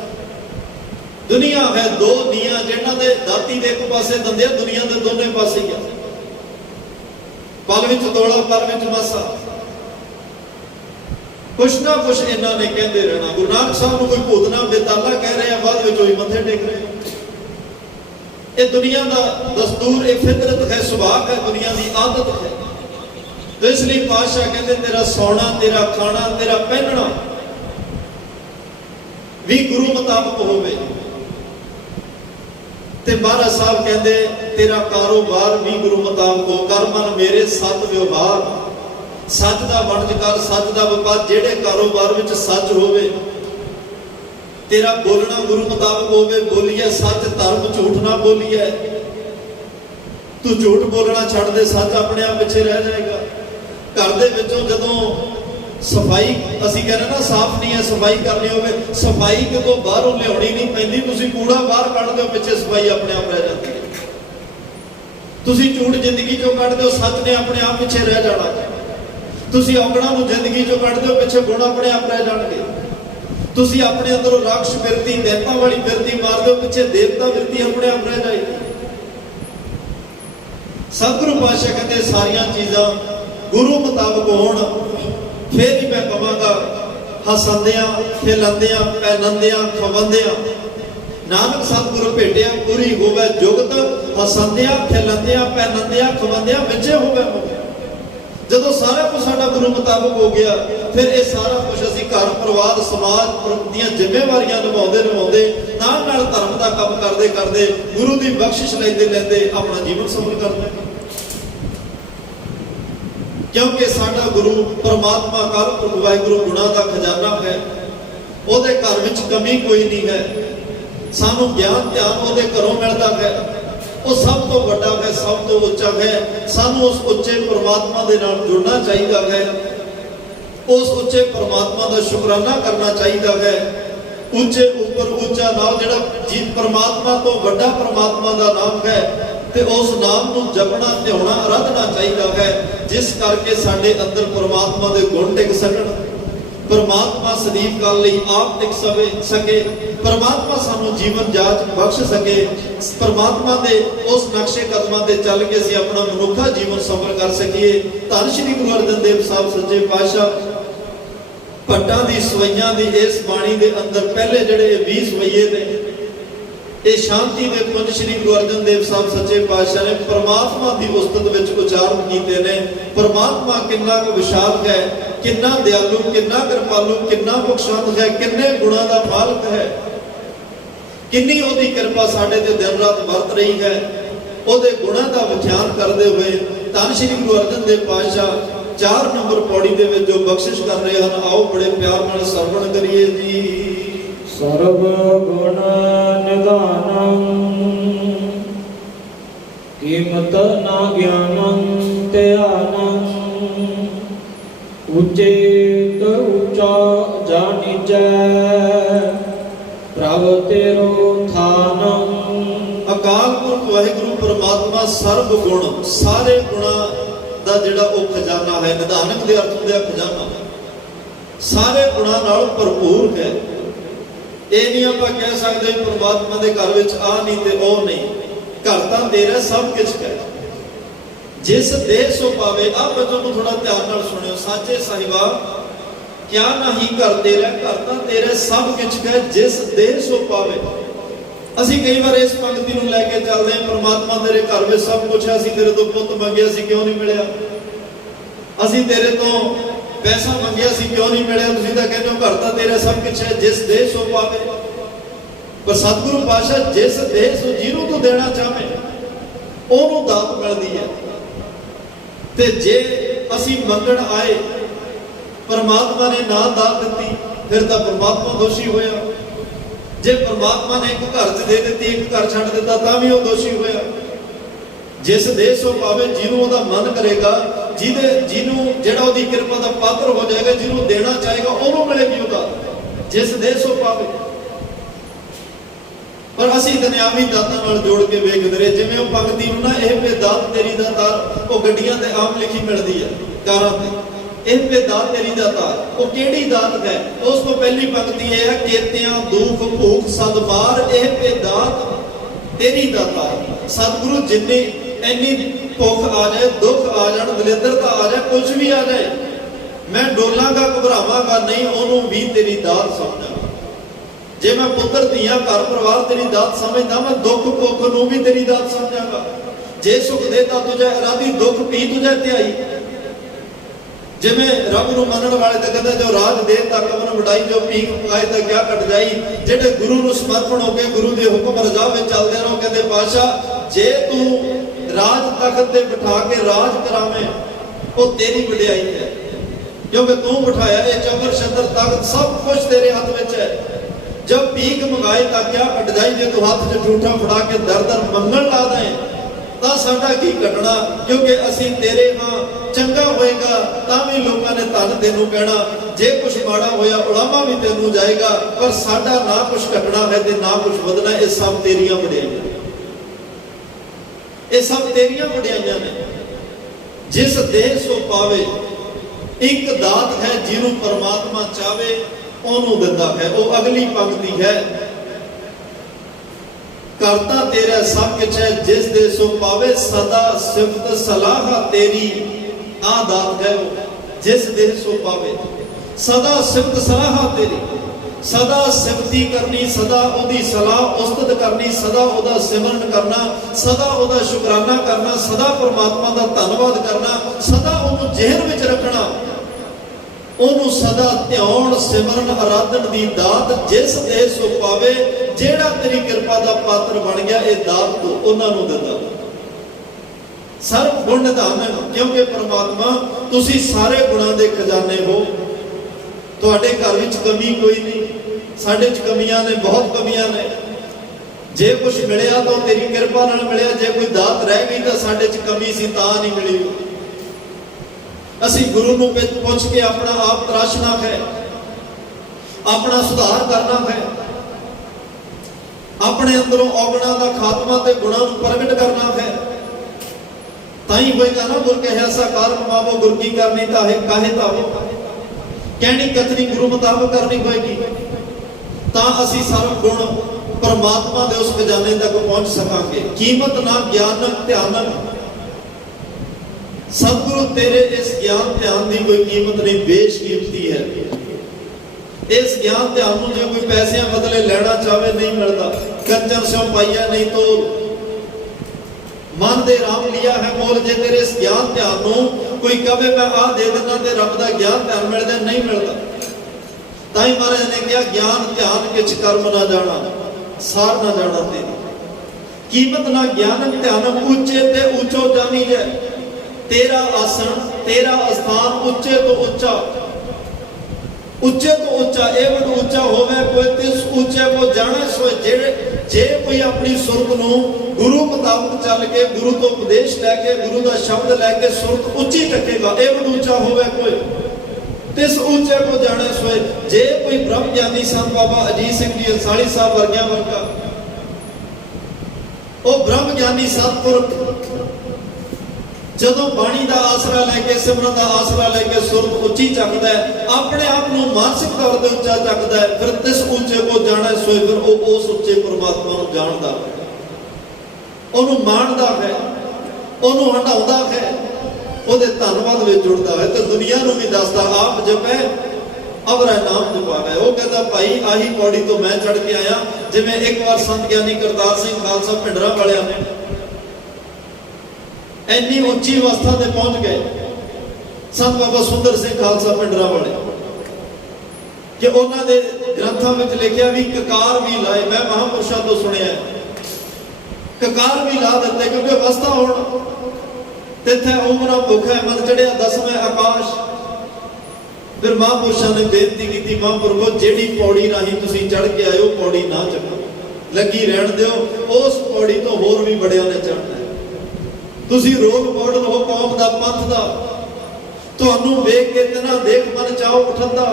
ਦੁਨੀਆ ਹੈ ਦੋ ਦੀਆਂ, ਜਿਹਨਾਂ ਦੇ ਦਾਤੀ ਦੇ ਇੱਕ ਪਾਸੇ ਦੰਦੇ, ਦੁਨੀਆ ਦੇ ਦੋਨੇ ਪਾਸੇ ਹੀ ਆ। ਪਲ ਵਿੱਚ ਤੋਲਾ, ਪਲ ਵਿੱਚ ਮਾਸਾ। ਕੁਛ ਨਾ ਕੁਛ ਇਹਨਾਂ ਨੇ ਕਹਿੰਦੇ ਰਹਿਣਾ। ਗੁਰੂ ਨਾਨਕ ਸਾਹਿਬ ਨੂੰ ਕੋਈ ਭੂਤਨਾ ਬੇਤਾਲਾ ਕਹਿ ਰਹੇ ਆ, ਬਾਅਦ ਵਿੱਚ ਉਹੀ ਮੱਥੇ ਟੇਕ ਰਹੇ। ਇਹ ਦੁਨੀਆ ਦਾ ਦਸਤੂਰ, ਇਹ ਫਿਤਰਤ ਹੈ, ਸੁਭਾਅ ਹੈ, ਦੁਨੀਆ ਦੀ ਆਦਤ ਹੈ। ਤੇ ਇਸ ਲਈ ਪਾਤਸ਼ਾਹ ਕਹਿੰਦੇ ਤੇਰਾ ਸੌਣਾ, ਤੇਰਾ ਖਾਣਾ, ਤੇਰਾ ਪਹਿਨਣਾ ਵੀ ਗੁਰੂ ਮੁਤਾਬਕ ਹੋਵੇ। ਤੇ ਮਹਾਰਾਜ ਸਾਹਿਬ ਕਹਿੰਦੇ ਤੇਰਾ ਕਾਰੋਬਾਰ ਵੀ ਗੁਰੂ ਮੁਤਾਬਕ ਹੋ। ਕਰ ਮਨ ਮੇਰੇ ਸਤ ਵਿਵਹਾਰ, ਸੱਚ ਦਾ ਵਣਜ ਕਰ, ਸੱਚ ਦਾ ਵਪਾਰ। ਜਿਹੜੇ ਕਾਰੋਬਾਰ ਵਿੱਚ ਸੱਚ ਹੋਵੇ, ਤੇਰਾ ਬੋਲਣਾ ਗੁਰੂ ਮੁਤਾਬਕ ਹੋਵੇ। ਬੋਲੀਏ ਸੱਚ, ਧਰਮ, ਝੂਠ ਨਾ ਬੋਲੀਏ। ਤੂੰ ਝੂਠ ਬੋਲਣਾ ਛੱਡ ਦੇ, ਸੱਚ ਆਪਣੇ ਆਪ ਪਿੱਛੇ ਰਹਿ ਜਾਏਗਾ। ਘਰ ਦੇ ਵਿੱਚੋਂ ਜਦੋਂ ਸਫਾਈ, ਅਸੀਂ ਕਹਿੰਦੇ ਨਾ ਸਾਫ਼ ਨਹੀਂ ਹੈ, ਸਫਾਈ ਕਰਨੀ ਹੋਵੇ, ਸਫਾਈ ਕਿਤੋਂ ਬਾਹਰੋਂ ਲਿਆਉਣੀ ਨਹੀਂ ਪੈਂਦੀ। ਤੁਸੀਂ ਕੂੜਾ ਬਾਹਰ ਕੱਢ ਦਿਓ, ਪਿੱਛੇ ਸਫਾਈ ਆਪਣੇ ਆਪ ਰਹਿ ਜਾਂਦੀ ਹੈ। ਤੁਸੀਂ ਝੂਠ ਜ਼ਿੰਦਗੀ ਚੋਂ ਕੱਢ ਦਿਓ, ਸੱਚ ਨੇ ਆਪਣੇ ਆਪ ਪਿੱਛੇ ਰਹਿ ਜਾਣਾ। ਤੁਸੀਂ ਔਗਣਾ ਨੂੰ ਜ਼ਿੰਦਗੀ ਚੋਂ ਕੱਢ ਦਿਓ, ਪਿੱਛੇ ਗੁਣ ਆਪਣੇ ਆਪ ਰਹਿ ਜਾਣਗੇ। ਤੁਸੀਂ ਆਪਣੇ ਅੰਦਰੋਂ ਰਾਖਸ਼ ਬਿਰਤੀ, ਦੇਵਤਾ ਵਾਲੀ ਬਿਰਤੀ ਮਾਰ ਦਿਓ, ਪਿੱਛੇ ਦੇਵਤਾ ਬਿਰਤੀ ਆਪਣੇ ਆਪ ਰਹਿ ਜਾਏਗੀ। ਸਤਿਗੁਰੂ ਪਾਤਸ਼ਾਹ ਕਹਿੰਦੇ ਸਾਰੀਆਂ ਚੀਜ਼ਾਂ ਗੁਰੂ ਮੁਤਾਬਕ ਹੋਣ, ਫਿਰ ਹੀ ਮੈਂ ਕਵਾਂਗਾ ਹਸੰਦਿਆਂ, ਖਿਲੰਦਿਆਂ, ਪਹਿਨੰਦਿਆਂ, ਖਵੰਦਿਆਂ। ਨਾਨਕ ਸਤਿਗੁਰੂ ਭੇਟਿਆ ਪੂਰੀ ਹੋਵੇ ਜੁਗਤ, ਹਸੰਦਿਆਂ, ਖਿਲੰਦਿਆਂ, ਪਹਿਨੰਦਿਆਂ, ਖਵੰਦਿਆਂ ਵਿੱਚੇ ਹੋਵੇ ਮੁਕਤ। ਜਦੋਂ ਸਾਰਾ ਕੁਝ ਸਾਡਾ ਗੁਰੂ ਮੁਤਾਬਕ ਹੋ ਗਿਆ, ਫਿਰ ਇਹ ਸਾਰਾ ਕੁਝ ਅਸੀਂ ਘਰ ਪਰਿਵਾਰ ਸਮਾਜ ਦੀਆਂ ਜ਼ਿੰਮੇਵਾਰੀਆਂ ਨਿਭਾਉਂਦੇ ਨਾਲ ਨਾਲ ਧਰਮ ਦਾ ਕੰਮ ਕਰਦੇ ਗੁਰੂ ਦੀ ਬਖਸ਼ਿਸ਼ ਲੈਂਦੇ ਆਪਣਾ ਜੀਵਨ ਸਫਲ ਕਰਦੇ। ਕਿਉਂਕਿ ਸਾਡਾ ਗੁਰੂ ਪਰਮਾਤਮਾ ਕਾਲ ਵਾਹਿਗੁਰੂ ਗੁਣਾਂ ਦਾ ਖਜ਼ਾਨਾ ਹੈ। ਉਹਦੇ ਘਰ ਵਿੱਚ ਕਮੀ ਕੋਈ ਨਹੀਂ ਹੈ। ਸਾਨੂੰ ਗਿਆਨ ਧਿਆਨ ਉਹਦੇ ਘਰੋਂ ਮਿਲਦਾ ਹੈ। ਉਹ ਸਭ ਤੋਂ ਵੱਡਾ ਹੈ, ਸਭ ਤੋਂ ਉੱਚਾ ਹੈ। ਸਾਨੂੰ ਉਸ ਉੱਚੇ ਪਰਮਾਤਮਾ ਦੇ ਨਾਲ ਜੁੜਨਾ ਚਾਹੀਦਾ ਹੈ। ਉਸ ਉੱਚੇ ਪਰਮਾਤਮਾ ਦਾ ਸ਼ੁਕਰਾਨਾ ਕਰਨਾ ਚਾਹੀਦਾ ਹੈ। ਉੱਚੇ ਉੱਪਰ ਉੱਚਾ ਨਾਮ, ਜਿਹੜਾ ਜੀ ਪਰਮਾਤਮਾ ਤੋਂ ਵੱਡਾ ਪਰਮਾਤਮਾ ਦਾ ਨਾਮ ਹੈ, ਤੇ ਉਸ ਨਾਮ ਨੂੰ ਜਪਣਾ, ਧਿਆਉਣਾ, ਅਰਾਧਨਾ ਚਾਹੀਦਾ ਹੈ। ਜਿਸ ਕਰਕੇ ਸਾਡੇ ਅੰਦਰ ਪਰਮਾਤਮਾ ਦੇ ਗੁਣ ਟਿਕ ਸਕਣ, ਪਰਮਾਤਮਾ ਸਦੀਵ ਕਾਲ ਲਈ ਆਪ ਟਿਕ ਸਕੇ, ਪਰਮਾਤਮਾ ਸਾਨੂੰ ਜੀਵਨ ਜਾਚ ਬਖਸ਼ ਸਕੇ, ਪਰਮਾਤਮਾ ਦੇ ਉਸ ਨਕਸ਼ੇ ਕਦਮਾਂ ਤੇ ਚੱਲ ਕੇ ਅਸੀਂ ਆਪਣਾ ਮਨੁੱਖਾ ਜੀਵਨ ਸਫਲ ਕਰ ਸਕੀਏ। ਧੰਨ ਸ਼੍ਰੀ ਗੁਰੂ ਅਰਜਨ ਦੇਵ ਸਾਹਿਬ ਸੱਚੇ ਪਾਤਸ਼ਾਹ ਭੱਟਾਂ ਦੀ ਸਵਈਆਂ ਦੀ ਇਸ ਬਾਣੀ ਦੇ ਅੰਦਰ ਪਹਿਲੇ ਜਿਹੜੇ 20 ਸਵਈਏ ਨੇ, ਇਹ ਸ਼ਾਂਤੀ ਦੇ ਪੁੰਜ ਸ਼੍ਰੀ ਗੁਰੂ ਅਰਜਨ ਦੇਵ ਸਾਹਿਬ ਸੱਚੇ ਪਾਤਸ਼ਾਹ ਨੇ ਪਰਮਾਤਮਾ ਦੀ ਉਸਤਤ ਵਿੱਚ ਉਚਾਰਨ ਕੀਤੇ ਨੇ। ਪਰਮਾਤਮਾ ਕਿੰਨਾ ਕੁ ਵਿਸ਼ਾਲ ਹੈ, ਕਿੰਨਾ ਦਿਆਲੂ, ਕਿੰਨਾ ਕਿਰਪਾਲੂ, ਕਿੰਨਾ ਬਖਸ਼ਾਂਦ ਹੈ, ਕਿੰਨੇ ਗੁਣਾਂ ਦਾ ਮਾਲਕ ਹੈ, ਕਿੰਨੀ ਉਹਦੀ ਕਿਰਪਾ ਸਾਡੇ ਤੇ ਦਿਨ ਰਾਤ ਵਰਤ ਰਹੀ ਹੈ। ਉਹਦੇ ਗੁਣਾਂ ਦਾ ਵਿਖਿਆਨ ਕਰਦੇ ਹੋਏ ਧੰਨ ਸ਼੍ਰੀ ਗੁਰੂ ਅਰਜਨ ਦੇਵ ਪਾਤਸ਼ਾਹ 4 ਨੰਬਰ ਪੌੜੀ ਦੇ ਵਿੱਚ ਜੋ ਬਖਸ਼ਿਸ਼ ਕਰ ਰਹੇ ਹਨ, ਆਓ ਬੜੇ ਪਿਆਰ ਨਾਲ ਸਰਵਣ ਕਰੀਏ ਜੀ। ਸਰਬ ਗੁਣ ਨਿਧਾਨੰ ਕੀਮਤ ਨਾ ਗਿਆਨੰ ਧਿਆਨੰ ਉਚੇਤ ਉੱਚਾ ਜਾਣੀਜੈ ਪ੍ਰਭ ਤੇਰੋ ਥਾਨੰ। ਅਕਾਲ ਪੁਰਖ ਵਾਹਿਗੁਰੂ ਪਰਮਾਤਮਾ ਸਰਬ ਗੁਣ, ਸਾਰੇ ਗੁਣਾਂ ਦਾ ਜਿਹੜਾ ਉਹ ਖਜ਼ਾਨਾ ਹੈ, ਨਿਧਾਨਕ ਦੇ ਅਰਥ ਹੁੰਦਾ ਖਜ਼ਾਨਾ, ਸਾਰੇ ਗੁਣਾਂ ਨਾਲ ਭਰਪੂਰ ਹੈ। ਇਹ ਨਹੀਂ ਆਪਾਂ ਕਹਿ ਸਕਦੇ ਪਰਮਾਤਮਾ ਦੇ ਘਰ ਵਿੱਚ ਆ ਨਹੀਂ ਤੇ ਉਹ ਨਹੀਂ। ਘਰ ਤਾਂ ਤੇਰਾ ਸਭ ਕੁਝ ਹੈ। ਜਿਸ ਦੇਹ ਸੋ ਪਾਵੇ। ਆ ਬਚਨ ਨੂੰ ਥੋੜਾ ਧਿਆਨ ਨਾਲ ਸੁਣਿਓ। ਸਾਚੇ ਸਾਹਿਬਾ ਕਿਆ ਨਹੀਂ ਘਰ ਤੇਰਾ, ਘਰ ਤਾਂ ਤੇਰਾ ਸਭ ਕੁਝ ਹੈ। ਜਿਸ ਦੇਹ ਸੋ ਪਾਵੇ। ਅਸੀਂ ਕਈ ਵਾਰ ਇਸ ਪੰਕਤੀ ਨੂੰ ਲੈ ਕੇ ਚੱਲਦੇ ਹਾਂ, ਪਰਮਾਤਮਾ ਤੇਰੇ ਘਰ ਵਿੱਚ ਸਭ ਕੁਝ ਹੈ, ਅਸੀਂ ਤੇਰੇ ਤੋਂ ਪੁੱਤ ਮੰਗਿਆ ਸੀ ਕਿਉਂ ਨਹੀਂ ਮਿਲਿਆ, ਅਸੀਂ ਤੇਰੇ ਤੋਂ ਪੈਸਾ ਮੰਗਿਆ ਸੀ ਕਿਉਂ ਨਹੀਂ ਮਿਲਿਆ। ਤੁਸੀਂ ਤਾਂ ਕਹਿੰਦੇ ਹੋ ਘਰ ਤਾਂ ਤੇਰਾ ਸਭ ਕੁਝ ਹੈ, ਜਿਸ ਦੇਹ ਸੋ ਪਾਵੇ। ਪਰ ਸਤਿਗੁਰੂ ਪਾਤਸ਼ਾਹ ਜਿਸ ਦੇਹ ਸੋ, ਜਿਹਨੂੰ ਤੂੰ ਦੇਣਾ ਚਾਹਵੇਂ ਉਹਨੂੰ ਦਾਤ ਮਿਲਦੀ ਹੈ। ਤੇ ਜੇ ਅਸੀਂ ਮੰਗਣ ਆਏ, ਪਰਮਾਤਮਾ ਨੇ ਨਾ ਦਾਤ ਦਿੱਤੀ, ਫਿਰ ਤਾਂ ਪਰਮਾਤਮਾ ਦੋਸ਼ੀ ਹੋਇਆ। ਜੇ ਪਰਮਾਤਮਾ ਨੇ ਇੱਕ ਘਰ 'ਚ ਦੇ ਦਿੱਤੀ, ਇੱਕ ਘਰ ਛੱਡ ਦਿੱਤਾ, ਤਾਂ ਵੀ ਉਹ ਦੋਸ਼ੀ ਹੋਇਆ। ਜਿਸ ਦੇ ਸੋ ਪਾਵੇ, ਜਿਹਨੂੰ ਉਹਦਾ ਮਨ ਕਰੇਗਾ, ਜਿਹਨੂੰ ਜਿਹੜਾ ਉਹਦੀ ਕਿਰਪਾ ਦਾ ਪਾਤਰ ਹੋ ਜਾਏਗਾ, ਜਿਹਨੂੰ ਦੇਣਾ ਚਾਹੇਗਾ ਉਹਨੂੰ ਮਿਲੇਗੀ ਉਹਦਾ, ਜਿਸ ਦੇ ਸੋ ਪਾਵੇ। ਪਰ ਅਸੀਂ ਦੁਨਿਆਵੀ ਦਾਤਾਂ ਨਾਲ ਜੋੜ ਕੇ ਵੇਖਦੇ ਰਹੇ, ਜਿਵੇਂ ਉਹ ਪੰਕਤੀ ਨੂੰ ਨਾ, ਇਹ ਵੇ ਦਾਤ ਤੇਰੀ ਦਾ ਤਾਰ, ਉਹ ਗੱਡੀਆਂ ਤੇ ਆਮ ਲਿਖੀ ਮਿਲਦੀ ਹੈ, ਕਾਰਾਂ ਤੇ, ਇਹ ਵੇ ਦਾਤ ਤੇਰੀ ਦਾ ਤਾਰ, ਉਹ ਕਿਹੜੀ ਦਾਤ ਹੈ? ਉਸ ਤੋਂ ਪਹਿਲੀ ਪੰਕਤੀ ਇਹ ਹੈ, ਕੇਤਿਆਂ ਦੁੱਖ ਭੂਖ ਸਦਮਾਰ, ਇਹ ਵੇ ਦਾਤ ਤੇਰੀ ਦਾ ਤਾਰ। ਸਤਿਗੁਰੂ ਜਿੰਨੀ ਇੰਨੀ ਭੁੱਖ ਆ ਜਾਏ, ਦੁੱਖ ਆ ਜਾਣ, ਦਲਿੱਦਰਤਾ ਆ ਜਾਏ, ਕੁਝ ਵੀ ਆ ਜਾਏ, ਮੈਂ ਡੋਲਾਂਗਾ, ਘਬਰਾਵਾਂਗਾ ਨਹੀਂ, ਉਹਨੂੰ ਵੀ ਤੇਰੀ ਦਾਤ ਸਮਝਾਂ। ਜੇ ਮੈਂ ਪੁੱਤਰ ਧੀਆਂ ਘਰ ਪਰਿਵਾਰ ਤੇਰੀ ਦਾਤ ਸਮਝਦਾ, ਮੈਂ ਦੁੱਖ ਭੁੱਖ ਨੂੰ ਵੀ ਤੇਰੀ ਦਾਤ ਸਮਝਾਂਗਾ। ਜੇ ਸੁਖ ਦੇਤਾ ਤੁਝੇ ਅਰਾਧੀ, ਦੁੱਖ ਪੀ ਤੁਝੇ ਧਿਆਈ। ਜਿਵੇਂ ਰੱਬ ਨੂੰ ਮੰਨਣ ਵਾਲੇ ਤਾਂ ਕਹਿੰਦੇ, ਜੋ ਰਾਜ ਦੇ ਤਾਂ ਕਵਨ ਵਡਾਈ, ਜੋ ਭੀਖ ਮੰਗਾਏ ਤਾਂ ਕਿਆ ਘਟ ਜਾਈ। ਜਿਹੜੇ ਗੁਰੂ ਨੂੰ ਸਮਰਪਣ ਹੋ ਕੇ ਗੁਰੂ ਦੇ ਹੁਕਮ ਰਜ਼ਾ ਵਿੱਚ ਚੱਲਦੇ ਨੇ, ਉਹ ਕਹਿੰਦੇ ਪਾਤਸ਼ਾਹ, ਜੇ ਤੂੰ ਰਾਜ ਤਖਤ ਤੇ ਬਿਠਾ ਕੇ ਰਾਜ ਕਰਾਵੇਂ, ਉਹ ਤੇਰੀ ਵਡਿਆਈ ਹੈ, ਕਿਉਂਕਿ ਤੂੰ ਬਿਠਾਇਆ ਇਹ ਚੌਗਰ ਛਤਰ ਤਖਤ, ਸਭ ਕੁਝ ਤੇਰੇ ਹੱਥ ਵਿੱਚ ਹੈ। ਜਦ ਭੀਖ ਮੰਗਾਏ ਤਾਂ ਕਿਆ ਘਟ ਜਾਈ, ਜੇ ਤੂੰ ਹੱਥ 'ਚ ਝੂਠਾ ਫੜਾ ਕੇ ਦਰ ਦਰ ਮੰਗਣ ਲਾ ਦੇ, ਤਾਂ ਸਾਡਾ ਕੀ ਘਟਣਾ, ਕਿਉਂਕਿ ਅਸੀਂ ਤੇਰੇ ਹਾਂ। ਚੰਗਾ ਹੋਏਗਾ ਤਾਂ ਵੀ ਲੋਕਾਂ ਨੇ ਧੰਨ ਤੈਨੂੰ ਕਹਿਣਾ, ਜੇ ਕੁਝ ਮਾੜਾ ਹੋਇਆ ਉਲਾਮਾ ਵੀ ਤੈਨੂੰ ਜਾਏਗਾ, ਪਰ ਸਾਡਾ ਨਾ ਕੁਝ ਘਟਣਾ ਹੈ ਤੇ ਨਾ ਕੁਝ ਵਧਣਾ। ਇਹ ਸਭ ਤੇਰੀਆਂ ਵਡਿਆਈਆਂ, ਇਹ ਸਭ ਤੇਰੀਆਂ ਵਡਿਆਈਆਂ ਨੇ। ਜਿਸ ਦੇ ਸੋ ਪਾਵੇ, ਇੱਕ ਦਾਤ ਹੈ ਜਿਹਨੂੰ ਪਰਮਾਤਮਾ ਚਾਵੇ ਉਹਨੂੰ ਦਿੰਦਾ ਹੈ। ਉਹ ਅਗਲੀ ਪੰਕਤੀ ਹੈ, ਕਰਤਾ ਤੇਰਾ ਸਭ ਕੁਛ ਹੈ, ਜਿਸ ਦੇ ਸੋ ਪਾਵੇ, ਸਦਾ ਸਿਫਤ ਸਲਾਹ ਤੇਰੀ। ਆ ਦਾਤ ਹੈ ਉਹ, ਜਿਸ ਦੇ ਸੋ ਪਾਵੇ, ਸਦਾ ਸਿਫਤ ਸਲਾਹ ਤੇਰੀ। ਸਦਾ ਸਿਫਤੀ ਕਰਨੀ, ਸਦਾ ਉਹਦੀ ਸਲਾਹ ਉਸਤਤ ਕਰਨੀ, ਸਦਾ ਉਹਦਾ ਸਿਮਰਨ ਕਰਨਾ, ਸਦਾ ਉਹਦਾ ਸ਼ੁਕਰਾਨਾ ਕਰਨਾ, ਸਦਾ ਪਰਮਾਤਮਾ ਦਾ ਧੰਨਵਾਦ ਕਰਨਾ, ਸਦਾ ਉਹਨੂੰ ਜ਼ਿਹਨ ਵਿੱਚ ਰੱਖਣਾ, ਉਹਨੂੰ ਸਦਾ ਧਿਆਉਣ, ਸਿਮਰਨ, ਆਰਾਧਨ ਦੀ ਦਾਤ। ਜਿਸ ਦੇ ਸੋ ਪਾਵੇ, ਜਿਹੜਾ ਤੇਰੀ ਕਿਰਪਾ ਦਾ ਪਾਤਰ ਬਣ ਗਿਆ, ਇਹ ਦਾਤ ਤੂੰ ਉਹਨਾਂ ਨੂੰ ਦਿੰਦਾ। ਸਰਬ ਗੁਣ ਨਿਧਾਨ, ਕਿਉਂਕਿ ਪਰਮਾਤਮਾ ਤੁਸੀਂ ਸਾਰੇ ਗੁਣਾਂ ਦੇ ਖਜ਼ਾਨੇ ਹੋ। ਤੁਹਾਡੇ ਘਰ ਵਿੱਚ ਕਮੀ ਕੋਈ ਨਹੀਂ, ਸਾਡੇ 'ਚ ਕਮੀਆਂ ਨੇ, ਬਹੁਤ ਕਮੀਆਂ ਨੇ। ਜੇ ਕੁਝ ਮਿਲਿਆ ਤਾਂ ਤੇਰੀ ਕਿਰਪਾ ਨਾਲ ਮਿਲਿਆ, ਜੇ ਕੋਈ ਦਾਤ ਰਹਿ ਗਈ ਤਾਂ ਸਾਡੇ 'ਚ ਕਮੀ ਸੀ ਤਾਂ ਨਹੀਂ ਮਿਲੀ। ਅਸੀਂ ਗੁਰੂ ਨੂੰ ਪੁੱਛ ਕੇ ਆਪਣਾ ਆਪ ਤਰਾਸ਼ਣਾ ਹੈ, ਆਪਣਾ ਸੁਧਾਰ ਕਰਨਾ ਹੈ, ਆਪਣੇ ਅੰਦਰੋਂ ਔਗਣਾਂ ਦਾ ਖਾਤਮਾ ਤੇ ਗੁਣਾਂ ਨੂੰ ਪ੍ਰਗਟ ਕਰਨਾ ਹੈ। ਤਾਂ ਹੀ ਹੋਏਗਾ ਨਾ, ਗੁਰ ਕਹਿਆ ਸਾ ਕਾਰ ਕਮਾਵੋ, ਗੁਰ ਕੀ ਕਰਨੀ ਤਾਂ ਹੈ ਕਾਹੇ ਤਾਵੋ। ਕਹਿਣੀ ਕਥਨੀ ਗੁਰੂ ਮੁਤਾਬਕ ਕਰਨੀ ਹੋਏਗੀ, ਤਾਂ ਅਸੀਂ ਸਰਬ ਗੁਣ ਪਰਮਾਤਮਾ ਦੇ ਉਸ ਖਜ਼ਾਨੇ ਤੱਕ ਪਹੁੰਚ ਸਕਾਂਗੇ। ਕੀਮਤ ਨਾ ਗਿਆਨਕ ਧਿਆਨਕ, ਸਤਿਗੁਰੂ ਤੇਰੇ ਇਸ ਗਿਆਨ ਧਿਆਨ ਦੀ ਕੋਈ ਕੀਮਤ ਨਹੀਂ, ਬੇਸ਼ਕੀਮਤੀ ਹੈ। ਇਸ ਗਿਆਨ ਧਿਆਨ ਨੂੰ ਜੇ ਕੋਈ ਪੈਸਿਆਂ ਬਦਲੇ ਲੈਣਾ ਚਾਹਵੇ ਨਹੀਂ ਮਿਲਦਾ। ਕੰਚਨ ਸਿਉ ਪਾਈਆ ਨਹੀਂ ਤੋਲ, ਮਨ ਦੇ ਰਾਮ ਲਿਆ ਹੈ ਮੋਲ। ਜੇ ਤੇਰੇ ਇਸ ਗਿਆਨ ਧਿਆਨ ਨੂੰ ਕੋਈ ਕਵੇ ਮੈਂ ਆਹ ਦੇ ਦਿੰਦਾ ਤੇ ਰੱਬ ਦਾ ਗਿਆਨ ਧਿਆਨ ਮਿਲਦਾ, ਨਹੀਂ ਮਿਲਦਾ। ਤਾਂ ਹੀ ਮਹਾਰਾਜ ਨੇ ਕਿਹਾ, ਗਿਆਨ ਧਿਆਨ ਕਿਛ ਕਰਮ ਨਾ ਜਾਣਾ, ਸਾਰ ਨਾ ਜਾਣਾ ਤੇਰੀ। ਕੀਮਤ ਨਾ ਗਿਆਨਕ ਧਿਆਨਕ, ਉੱਚੇ ਤੇ ਉੱਚੋ ਜਾਣੀ ਜੈ। ਤੇਰਾ ਆਸਣ, ਤੇਰਾ ਅਸਥਾਨ ਉੱਚੇ ਤੋਂ ਉੱਚਾ, ਉੱਚੇ ਤੋਂ ਉੱਚਾ। ਇਹ ਵੱਡ ਉੱਚਾ ਹੋਵੇ ਕੋਈ, ਤਿਸ ਉੱਚੇ ਕੋ ਜਾਣੇ ਸੋਏ। ਜੇ ਕੋਈ ਆਪਣੀ ਸੁਰਤ ਨੂੰ ਗੁਰੂ ਮੁਤਾਬਕ ਚੱਲ ਕੇ, ਗੁਰੂ ਤੋਂ ਉਪਦੇਸ਼ ਲੈ ਕੇ, ਗੁਰੂ ਦਾ ਸ਼ਬਦ ਲੈ ਕੇ ਸੁਰਤ ਉੱਚੀ ਟੱਕੇਗਾ, ਇਹ ਵੱਡ ਉੱਚਾ ਹੋਵੇ ਕੋਈ, ਤਿਸ ਉੱਚੇ ਕੋ ਜਾਣੇ ਸੋਏ। ਜੇ ਕੋਈ ਬ੍ਰਹਮ ਗਿਆਨੀ ਸੰਤ ਬਾਬਾ ਅਜੀਤ ਸਿੰਘ ਜੀ ਅੰਸਾਰੀ ਸਾਹਿਬ ਵਰਗਿਆਂ ਵਰਗਾ, ਉਹ ਬ੍ਰਹਮ ਗਿਆਨੀ ਸਤਿਪੁਰਖ ਜਦੋਂ ਬਾਣੀ ਦਾ ਆਸਰਾ ਲੈ ਕੇ, ਸਿਮਰਨ ਦਾ ਆਸਰਾ ਲੈ ਕੇ ਸੁਰਤ ਉੱਚੀ ਚੱਕਦਾ ਹੈ, ਆਪਣੇ ਆਪ ਨੂੰ ਮਾਨਸਿਕ ਤੌਰ ਤੇ ਉੱਚਾ ਚੱਕਦਾ ਹੈ, ਫਿਰ ਤਿਸ ਉੱਚੇ ਕੋ ਜਾਣਾ ਸੋਏ। ਫਿਰ ਉਹ ਉਸ ਉੱਚੇ ਪਰਮਾਤਮਾ ਨੂੰ ਜਾਣਦਾ ਹੈ, ਉਹਨੂੰ ਮਾਣਦਾ ਹੈ, ਉਹਨੂੰ ਹਟਾਉਂਦਾ ਹੈ, ਉਹਦੇ ਧੰਨਵਾਦ ਵਿੱਚ ਜੁੜਦਾ ਹੈ ਤੇ ਦੁਨੀਆ ਨੂੰ ਵੀ ਦੱਸਦਾ, ਆਪ ਜਪੈ ਅਵਰਾ ਨਾਮ ਜਪਾਵੇ। ਉਹ ਕਹਿੰਦਾ ਭਾਈ ਆਹੀ ਪੌੜੀ ਤੋਂ ਮੈਂ ਚੜ ਕੇ ਆਇਆ। ਜਿਵੇਂ ਇੱਕ ਵਾਰ ਸੰਤ ਗਿਆਨੀ ਕਰਤਾਰ ਸਿੰਘ ਖਾਲਸਾ ਭਿੰਡਰਾਂ ਵਾਲਿਆਂ ਨੇ ਇੰਨੀ ਉੱਚੀ ਅਵਸਥਾ ਤੇ ਪਹੁੰਚ ਗਏ, ਸੰਤ ਬਾਬਾ ਸੁੰਦਰ ਸਿੰਘ ਖਾਲਸਾ ਭਿੰਡਰਾਂ ਵਾਲੇ, ਕਿ ਉਹਨਾਂ ਦੇ ਗ੍ਰੰਥਾਂ ਵਿੱਚ ਲਿਖਿਆ ਵੀ ਕਕਾਰ ਵੀ ਲਾਏ। ਮੈਂ ਮਹਾਂਪੁਰਸ਼ਾਂ ਤੋਂ ਸੁਣਿਆ ਕਕਾਰ ਵੀ ਲਾ ਦਿੱਤੇ, ਕਿਉਂਕਿ ਅਵਸਥਾ ਹੁਣ ਤਿੱਥੈ ਉਮਰਾ ਭੁਖੈ ਮਨ ਚੜਿਆ ਦਸਵੇਂ ਆਕਾਸ਼। ਫਿਰ ਮਹਾਂਪੁਰਸ਼ਾਂ ਨੇ ਬੇਨਤੀ ਕੀਤੀ, ਮਹਾਂਪੁਰਖੋ ਜਿਹੜੀ ਪੌੜੀ ਰਾਹੀਂ ਤੁਸੀਂ ਚੜ੍ਹ ਕੇ ਆਇਓ ਪੌੜੀ ਨਾ ਚੱਕੋ, ਲੱਗੀ ਰਹਿਣ ਦਿਓ, ਉਸ ਪੌੜੀ ਤੋਂ ਹੋਰ ਵੀ ਬੜਿਆਂ ਨੇ ਚੜ੍ਹਨਾ ਹੈ। ਤੁਸੀਂ ਰੋਲ ਮਾਡਲ ਹੋ ਕੌਮ ਦਾ, ਪੰਥ ਦਾ। ਤੁਹਾਨੂੰ ਵੇਖ ਕੇ ਤਨਾ ਦੇਖ ਮਨ ਚਾਓ ਉਠੰਦਾ,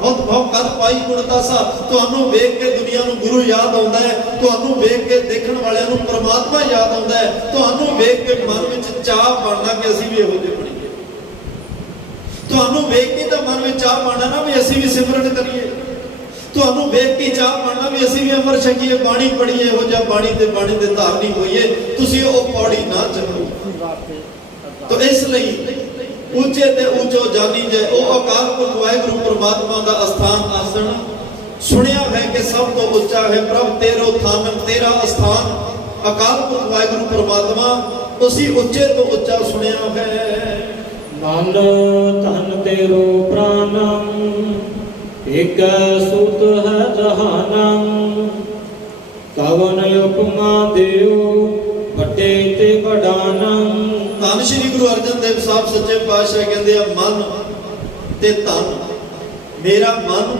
ਬਹੁਤ ਬਹੁਤ ਕਦ ਪਾਈ ਗੁਣਤਾਸਾ। ਤੁਹਾਨੂੰ ਵੇਖ ਕੇ ਦੁਨੀਆ ਨੂੰ ਗੁਰੂ ਯਾਦ ਆਉਂਦਾ ਹੈ, ਤੁਹਾਨੂੰ ਵੇਖ ਕੇ ਦੇਖਣ ਵਾਲਿਆਂ ਨੂੰ ਪਰਮਾਤਮਾ ਯਾਦ ਆਉਂਦਾ ਹੈ, ਤੁਹਾਨੂੰ ਵੇਖ ਕੇ ਮਨ ਵਿੱਚ ਚਾਹ ਬਣਨਾ ਕਿ ਅਸੀਂ ਵੀ ਇਹੋ ਜਿਹੇ ਬਣੀਏ। ਤੁਹਾਨੂੰ ਵੇਖ ਕੇ ਤਾਂ ਮਨ ਵਿੱਚ ਚਾਹ ਬਣਨਾ ਨਾ ਵੀ ਅਸੀਂ ਵੀ ਸਿਮਰਨ ਕਰੀਏ, ਤੁਹਾਨੂੰ ਵੇਖ ਕੇ ਚਾਹ ਬਣਨਾ ਵੀ ਅਸੀਂ ਵੀ ਅੰਮ੍ਰਿਤ ਛਕੀਏ, ਬਾਣੀ ਪੜ੍ਹੀਏ, ਇਹੋ ਜਿਹਾ ਬਾਣੀ ਦੇ ਧਾਰਨੀ ਹੋਈਏ। ਤੁਸੀਂ ਉਹ ਪੌੜੀ ਨਾ ਚੜ੍ਹੋ। ਤਾਂ ਇਸ ਲਈ ਉੱਚੇ ਤੇ ਉੱਚੋ ਜਾਨੀ ਜੈ, ਉਹ ਅਕਾਲ ਪੁਰਖ ਵਾਹਿਗੁਰੂ ਪਰਮਾਤਮਾ ਦਾ ਅਸਥਾਨ ਆਸਣ। ਸੁਣਿਆ ਹੈ ਕਿ ਸਭ ਤੋਂ ਉੱਚਾ ਹੈ ਪ੍ਰਭ ਤੇਰੋ ਥਾਨ, ਤੇਰਾ ਅਸਥਾਨ ਅਕਾਲ ਪੁਰਖ ਵਾਹਿਗੁਰੂ ਪਰਮਾਤਮਾ, ਉਸੀ ਉੱਚੇ ਤੋਂ ਉੱਚਾ ਸੁਣਿਆ ਹੈ। ਮਨ ਧਨ ਤੇਰੋ ਪ੍ਰਾਨੰ, ਏਕ ਸੂਤ ਹੈ ਜਹਾਨੰ। ਕਵਨ ਉਪਮਾ ਦਿਓ, ਵੱਡੇ ਤੇ ਵਡਾਨੰ। ਧੰਨ ਸ਼੍ਰੀ ਗੁਰੂ ਅਰਜਨ ਦੇਵ ਸਾਹਿਬ ਸੱਚੇ ਪਾਤਸ਼ਾਹ ਕਹਿੰਦੇ ਆ, ਮਨ ਤੇ ਧਨ, ਮੇਰਾ ਮਨ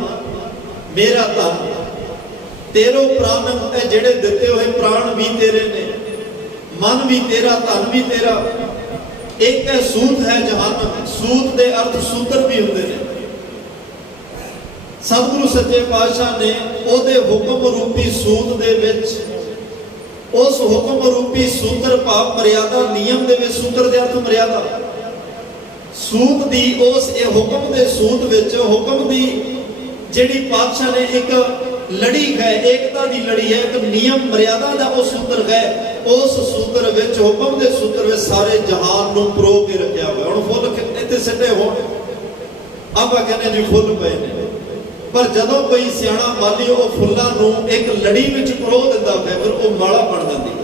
ਮੇਰਾ ਧਨ, ਤੇਰੋ ਪ੍ਰਾਨ, ਇਹ ਜਿਹੜੇ ਦਿੱਤੇ ਹੋਏ ਪ੍ਰਾਣ ਵੀ ਤੇਰੇ ਨੇ, ਮਨ ਵੀ ਤੇਰਾ, ਧਨ ਵੀ ਤੇਰਾ। ਇੱਕ ਹੈ ਸੂਤ ਹੈ ਜਹਾਨਮ, ਸੂਤ ਦੇ ਅਰਥ ਸੂਤਰ ਵੀ ਹੁੰਦੇ ਨੇ। ਸਤਿਗੁਰੂ ਸੱਚੇ ਪਾਤਸ਼ਾਹ ਨੇ ਉਹਦੇ ਹੁਕਮ ਰੂਪੀ ਸੂਤ ਦੇ ਵਿੱਚ, ਉਸ ਹੁਕਮ ਰੂਪੀ ਸੂਤਰ ਭਾਵ ਮਰਿਆਦਾ, ਨਿਯਮ ਦੇ ਵਿੱਚ ਸੂਤਰ ਦੇ ਅਰਥ ਮਰਿਆਦਾ, ਸੂਤ ਦੀ ਉਸ ਇਹ ਹੁਕਮ ਦੇ ਸੂਤ ਵਿੱਚ, ਹੁਕਮ ਦੀ ਜਿਹੜੀ ਪਾਤਸ਼ਾਹ ਨੇ ਇੱਕ ਲੜੀ ਹੈ, ਏਕਤਾ ਦੀ ਲੜੀ ਹੈ, ਇੱਕ ਨਿਯਮ ਮਰਿਆਦਾ ਦਾ ਉਹ ਸੂਤਰ ਹੈ। ਉਸ ਸੂਤਰ ਵਿੱਚ, ਹੁਕਮ ਦੇ ਸੂਤਰ ਵਿੱਚ ਸਾਰੇ ਜਹਾਨ ਨੂੰ ਪਰੋ ਕੇ ਰੱਖਿਆ ਹੋਇਆ। ਹੁਣ ਫੁੱਲ ਇੱਥੇ ਸਿੱਟੇ ਹੋਣ, ਆਪਾਂ ਕਹਿੰਦੇ ਜੀ ਫੁੱਲ ਪਏ ਨੇ, ਪਰ ਜਦੋਂ ਕੋਈ ਸਿਆਣਾ ਮਾਲੀ ਉਹ ਫੁੱਲਾਂ ਨੂੰ ਇੱਕ ਲੜੀ ਵਿੱਚ ਪਰੋ ਦਿੰਦਾ ਹੈ, ਫਿਰ ਉਹ ਮਾਲਾ ਬਣ ਜਾਂਦੀ ਹੈ।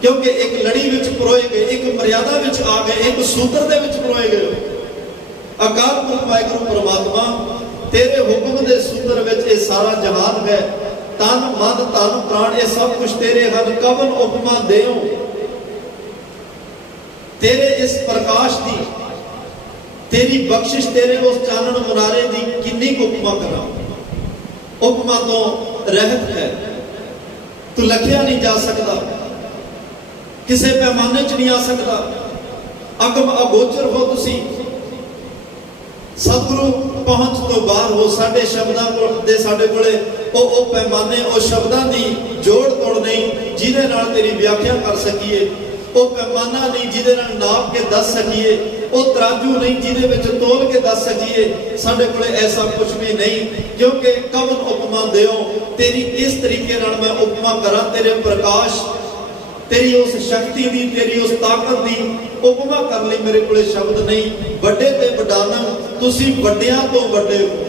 ਕਿਉਂਕਿ ਇੱਕ ਲੜੀ ਵਿੱਚ ਪਰੋਏ ਗਏ, ਇੱਕ ਮਰਿਆਦਾ ਵਿੱਚ ਆ ਗਏ, ਇੱਕ ਸੂਤਰ ਦੇ ਵਿੱਚ ਪਰੋਏ ਗਏ। ਅਕਾਲ ਪੁਰਖ ਵਾਹਿਗੁਰੂ ਪਰਮਾਤਮਾ, ਤੇਰੇ ਹੁਕਮ ਦੇ ਸੂਤਰ ਵਿੱਚ ਇਹ ਸਾਰਾ ਜਹਾਨ ਹੈ। ਤਨ ਮਨ ਧਨ ਪ੍ਰਾਣ ਇਹ ਸਭ ਕੁਝ ਤੇਰੇ ਹਨ। ਕਵਨ ਉਪਮਾ ਦੇਉ, ਤੇਰੇ ਇਸ ਪ੍ਰਕਾਸ਼ ਦੀ, ਤੇਰੀ ਬਖਸ਼ਿਸ਼, ਤੇਰੇ ਉਸ ਚਾਨਣ ਮੁਨਾਰੇ ਦੀ ਕਿੰਨੀ ਕੁ ਉਪਮਾ ਕਰਾਂ। ਉਪਮਾ ਤੋਂ ਰਹਿਤ ਹੈ, ਤੂੰ ਲਖਿਆ ਨਹੀਂ ਜਾ ਸਕਦਾ, ਕਿਸੇ ਪੈਮਾਨੇ 'ਚ ਨਹੀਂ ਆ ਸਕਦਾ। ਅਗਮ ਅਗੋਚਰ ਹੋ ਤੁਸੀਂ, ਸਤਿਗੁਰੂ ਪਹੁੰਚ ਤੋਂ ਬਾਹਰ ਹੋ। ਸਾਡੇ ਸ਼ਬਦਾਂ ਦੇ ਸਾਡੇ ਕੋਲੇ ਉਹ ਪੈਮਾਨੇ, ਉਹ ਸ਼ਬਦਾਂ ਦੀ ਜੋੜ ਤੋੜ ਨਹੀਂ ਜਿਹਦੇ ਨਾਲ ਤੇਰੀ ਵਿਆਖਿਆ ਕਰ ਸਕੀਏ, ਉਹ ਪੈਮਾਨਾ ਨਹੀਂ ਜਿਹਦੇ ਨਾਲ ਨਾਪ ਕੇ ਦੱਸ ਸਕੀਏ, ਉਹ ਤਰਾਜੂ ਨਹੀਂ ਜਿਹਦੇ ਵਿੱਚ ਤੋਲ ਕੇ ਦੱਸ ਸਕੀਏ। ਸਾਡੇ ਕੋਲੇ ਐਸਾ ਕੁਝ ਵੀ ਨਹੀਂ, ਕਿਉਂਕਿ ਕਵਨ ਉਪਮਾ ਦਿਓ, ਤੇਰੀ ਇਸ ਤਰੀਕੇ ਨਾਲ ਮੈਂ ਉਪਮਾ ਕਰਾਂ, ਤੇਰੇ ਪ੍ਰਕਾਸ਼, ਤੇਰੀ ਉਸ ਸ਼ਕਤੀ ਦੀ, ਤੇਰੀ ਉਸ ਤਾਕਤ ਦੀ ਉਪਮਾ ਕਰਨ ਲਈ ਮੇਰੇ ਕੋਲੇ ਸ਼ਬਦ ਨਹੀਂ। ਵੱਡੇ ਤੇ ਵਡਾਨਾ, ਤੁਸੀਂ ਵੱਡਿਆਂ ਤੋਂ ਵੱਡੇ ਹੋ।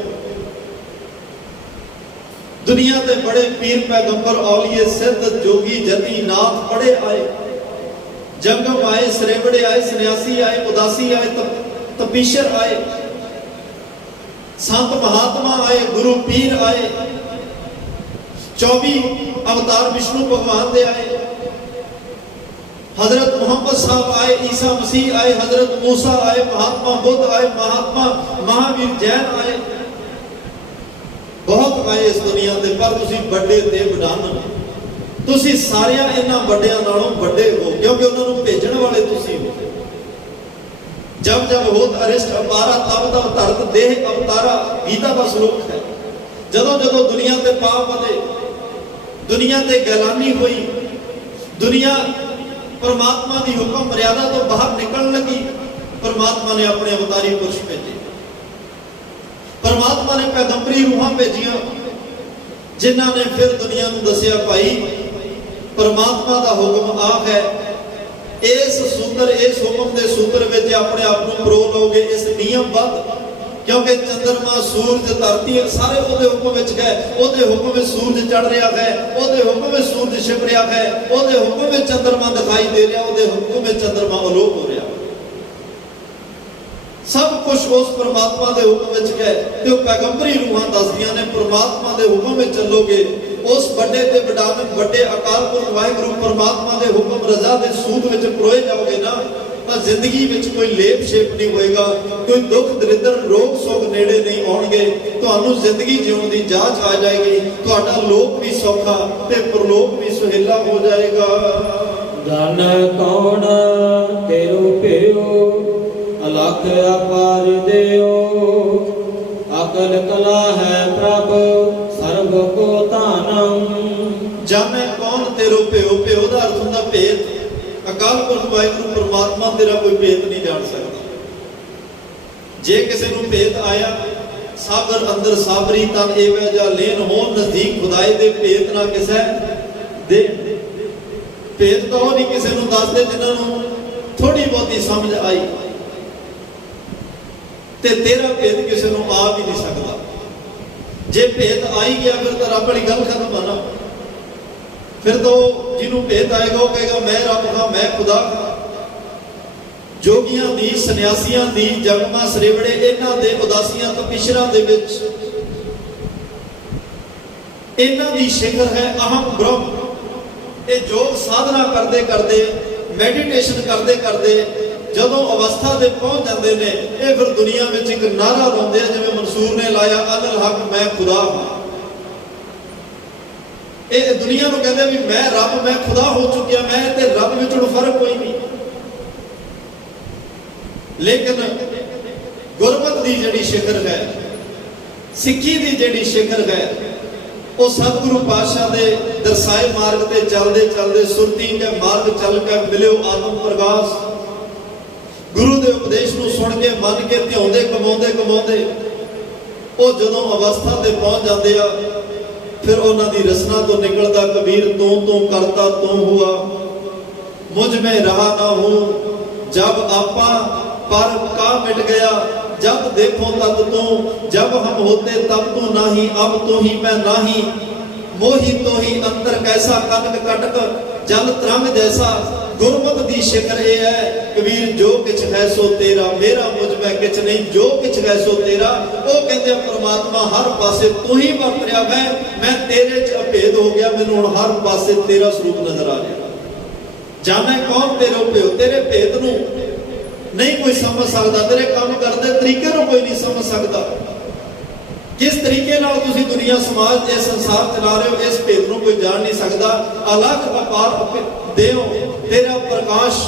ਦੁਨੀਆ ਦੇ ਬੜੇ ਪੀਰ ਪੈਗੰਬਰ ਔਲੀਏ ਸਿੱਧ ਜੋਗੀ ਜਤੀ ਨਾਥ ਪੜੇ ਆਏ, ਜੰਗਮ ਆਏ, ਸਰੇਵੜੇ ਆਏ, ਸੰਨਿਆਸੀ ਆਏ, ਉਦਾਸੀ ਆਏ, ਤਪੀਸ਼ਰ ਆਏ, ਸੰਤ ਮਹਾਤਮਾ ਆਏ, ਗੁਰੂ ਪੀਰ ਆਏ, 24 ਅਵਤਾਰ ਵਿਸ਼ਨੂੰ ਭਗਵਾਨ ਦੇ ਆਏ, हजरत मोहम्मद साहब आए, ईसा मसीह आए, हजरत मूसा आए, महात्मा बुद्ध आए, महात्मा महावीर जैन आए, बहुत आए इस दुनिया के। पर तुसी बड़े ते वडान, तुसी सारियां इन्हां वड्डियां नालों वड्डे हो, क्योंकि उन्हां नूं भेजण वाले तुसी हो। जब जब होत अरिष्ट अवतारा, तब तब धरत देह अवतारा, गीता का श्लोक है। जदों जदों दुनिया ते पाप वधे, दुनिया ते गैलानी हुई, दुनिया परमात्मा की हुक्म मर्यादा तो बाहर निकलने लगी, परमात्मा ने अपने अवतारी पुरुष भेजे, परमात्मा ने पैगंबरी रूहां भेजियां, जिन्हां ने फिर दुनिया नूं दसिया भाई परमात्मा का हुक्म आ है, इस सूत्र, इस हुक्म के सूत्र में अपने आप को परो लोगे, इस नियमबद्ध, क्योंकि चंद्रमा सूरज धरती सारे ਉਹਦੇ ਹੁਕਮ ਵਿੱਚ ਗਏ। ਉਹਦੇ ਹੁਕਮ ਵਿੱਚ ਸੂਰਜ ਚੜ ਰਿਹਾ ਹੈ, ਉਹਦੇ ਹੁਕਮ ਵਿੱਚ ਸੂਰਜ ਛਿਪ ਰਿਹਾ ਹੈ, ਉਹਦੇ ਹੁਕਮ ਵਿੱਚ ਚੰਦਰਮਾ ਦਿਖਾਈ ਦੇ ਰਿਹਾ, ਉਹਦੇ ਹੁਕਮ ਵਿੱਚ ਚੰਦਰਮਾ ਅਲੋਪ ਹੋ ਰਿਹਾ। ਸਭ ਕੁਝ ਉਸ ਪਰਮਾਤਮਾ ਦੇ ਹੁਕਮ ਵਿੱਚ ਗਏ ਤੇ ਉਹ ਪੈਗੰਬਰੀ ਰੂਹਾਂ ਦੱਸਦੀਆਂ ਨੇ ਪਰਮਾਤਮਾ ਦੇ ਹੁਕਮ ਵਿੱਚ ਚੱਲੋਗੇ, ਉਸ ਵੱਡੇ ਤੇ ਵਡਾਨ ਵੱਡੇ ਅਕਾਲ ਪੁਰਖ ਵਾਹਿਗੁਰੂ ਪਰਮਾਤਮਾ ਦੇ ਹੁਕਮ ਰਜ਼ਾ ਦੇ ਸੂਤ ਵਿੱਚ ਪਰੋਏ ਜਾਓਗੇ ਨਾ, ਤਾਂ ਤੁਹਾਡਾ ਜ਼ਿੰਦਗੀ ਵਿੱਚ ਕੋਈ ਲੇਪ ਸ਼ੇਪ ਨਹੀਂ ਹੋਏਗਾ, ਕੋਈ ਦੁੱਖ ਦਰਿਦਰ ਰੋਗ ਸੋਗ ਨੇੜੇ ਨਹੀਂ ਆਉਣਗੇ। ਤੁਹਾਨੂੰ ਜ਼ਿੰਦਗੀ ਜਿਉਣ ਦੀ ਜਾਚ ਆ ਜਾਏਗੀ, ਤੁਹਾਡਾ ਲੋਕ ਵੀ ਸੌਖਾ ਤੇ ਪਰਲੋਕ ਵੀ ਸੁਹੇਲਾ ਹੋ ਜਾਏਗਾ। ਜਨ ਕੌਣ ਤੇਰੋ ਭਿਓ, ਅਲਖ ਅਪਾਰ ਦਿਓ। ਅਕਲ ਕਲਾ ਹੈ ਪ੍ਰਭ ਸਰਬ ਕੋ ਧਾਨੰ। ਜਾਣੈ ਕੌਣ ਤੇਰੋ ਭਿਓ, ਭਿਓ ਦਾ ਅਰਥ ਹੁੰਦਾ ਭੇਦ। ਅਕਾਲ ਪੁਰਖ ਵਾਹਿਗੁਰੂ ਪਰਮਾਤਮਾ ਤੇਰਾ ਕੋਈ ਭੇਦ ਨਹੀਂ ਜਾਣ ਸਕਦਾ। ਜੇ ਕਿਸੇ ਨੂੰ ਭੇਦ ਆਇਆ, ਸਾਬਰ ਅੰਦਰ ਸਾਬਰੀ ਤਨ ਏਵੇਂ ਜਾ ਲੈਨ ਹੋਣ ਨਜ਼ਦੀਕ ਖੁਦਾਈ ਦੇ ਭੇਦ ਨਾ ਕਿਸੇ ਦੇ। ਭੇਦ ਤਾਂ ਉਹ ਨਹੀਂ ਕਿਸੇ ਨੂੰ ਦੱਸਦੇ ਜਿਨ੍ਹਾਂ ਨੂੰ ਥੋੜੀ ਬਹੁਤੀ ਸਮਝ ਆਈ, ਤੇ ਤੇਰਾ ਭੇਦ ਕਿਸੇ ਨੂੰ ਆ ਵੀ ਨਹੀਂ ਸਕਦਾ। ਜੇ ਭੇਦ ਆਈ ਗਿਆ ਫਿਰ ਤਾਂ ਰੱਬ ਵਾਲੀ ਗੱਲ ਖਤਮ ਆ ਨਾ। ਫਿਰ ਤਾਂ ਜਿਹਨੂੰ ਭੇਦ ਆਏਗਾ ਉਹ ਕਹੇਗਾ ਮੈਂ ਰੱਬ ਹਾਂ, ਮੈਂ ਖੁਦਾ ਹਾਂ। ਜੋਗੀਆਂ ਦੀ, ਸੰਨਿਆਸੀਆਂ ਦੀ, ਜਗਮਾ ਸਰੇਵੜੇ ਇਹਨਾਂ ਦੇ ਉਦਾਸੀਆਂ ਤਪਿਸ਼ਰਾਂ ਦੇ ਵਿੱਚ ਇਹਨਾਂ ਦੀ ਸ਼ਿਖਰ ਹੈ ਅਹਮ ਬ੍ਰਹਮ। ਇਹ ਯੋਗ ਸਾਧਨਾ ਕਰਦੇ ਕਰਦੇ, ਮੈਡੀਟੇਸ਼ਨ ਕਰਦੇ ਕਰਦੇ ਜਦੋਂ ਅਵਸਥਾ ਦੇ ਪਹੁੰਚ ਜਾਂਦੇ ਨੇ, ਇਹ ਫਿਰ ਦੁਨੀਆ ਵਿੱਚ ਇੱਕ ਨਾਰਾ ਲਾਉਂਦੇ ਆ ਜਿਵੇਂ ਮਨਸੂਰ ਨੇ ਲਾਇਆ, ਅਨਲ ਹਕ ਮੈਂ ਖੁਦਾ ਹਾਂ। ਇਹ ਦੁਨੀਆ ਨੂੰ ਕਹਿੰਦੇ ਵੀ ਮੈਂ ਰੱਬ, ਮੈਂ ਖੁਦਾ ਹੋ ਚੁੱਕਿਆ। ਮੈਂ ਤੇ ਰੱਬ ਵਿੱਚ ਹੁਣ ਫਰਕ ਕੋਈ ਨਹੀਂ। ਲੇਕਿਨ ਗੁਰਮਤਿ ਦੀ ਜਿਹੜੀ ਸ਼ਿਖਰ ਹੈ, ਸਿੱਖੀ ਦੀ ਜਿਹੜੀ ਸ਼ਿਖਰ ਹੈ, ਉਹ ਸਤਿਗੁਰੂ ਪਾਤਸ਼ਾਹ ਦੇ ਦਰਸਾਏ ਮਾਰਗ ਤੇ ਚੱਲਦੇ ਚੱਲਦੇ ਸੁਰਤੀ ਕੇ ਮਾਰਗ ਚੱਲ ਕੇ ਮਿਲਿਓ ਆਤਮ ਪ੍ਰਗਾਸ। ਗੁਰੂ ਦੇ ਉਪਦੇਸ਼ ਨੂੰ ਸੁਣ ਕੇ ਮੰਨ ਕੇ ਧਿਆਉਂਦੇ ਕਮਾਉਂਦੇ ਕਮਾਉਂਦੇ ਉਹ ਜਦੋਂ ਅਵਸਥਾ ਤੇ ਪਹੁੰਚ ਜਾਂਦੇ ਆ, ਫਿਰ ਉਹਨਾਂ ਦੀ ਰਸਨਾ ਤੋਂ ਨਿਕਲਦਾ ਕਬੀਰ ਤੂੰ ਕਰਤਾ ਤੂੰ ਹੁਆ, ਮੁਝ ਮੈਂ ਰਹਾ ਨਾ ਹੂੰ। ਜਬ ਆਪਾ ਪਰ ਕਾ ਮਿਟ ਗਿਆ, जब देखो तब तू, जब हम होते तब तू नाही, अब तो ही मैं नाही। मोही तो ही अंतर कैसा कनक कटक जल तरंग जैसा। गुरमत दी शिखर ये है कबीर, जो किछ है सो तेरा, मेरा मुझ में किछ नहीं, जो किछ है सो तेरा। वो कहते परमात्मा हर पासे तू ही वरत रहा, मैं तेरे च अभेद हो गया, मैनू हुण हर पासे तेरा स्वरूप नजर आ रहा। जाने कौन तेरे भेद, तेरे भेद नू नहीं कोई समझ सकता, तेरे काम करते तरीके को कोई नहीं समझ सकता। किस तरीके नाल तुसी दुनिया समाज ये संसार चला रहे हो, इस भेद को कोई जान नहीं सकता। अलग अपार देओ तेरा प्रकाश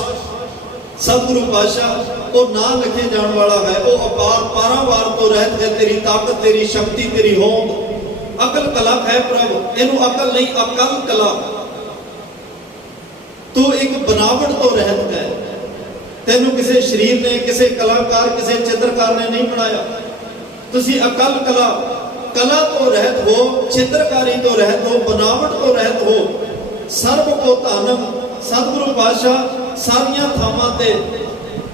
सतगुरु पातशाह वो ना लिखे जाने वाला है। वो अपार पारावार तो रहत है, तेरी ताकत, तेरी शक्ति, तेरी होंद। अकल कला है प्रभु, इनू अकल नहीं अकल कला। तू एक बनावट तो रहत है, तेनू किसी शरीर ने, किसी कलाकार, किसी चित्रकार ने नहीं बनाया। तुसी अकल कला, कला तो रहत हो, चित्रकारी तो रहत हो, बनावट तो रहत हो। सर्व को धानम सतगुरु पातशाह सारियां थावां ते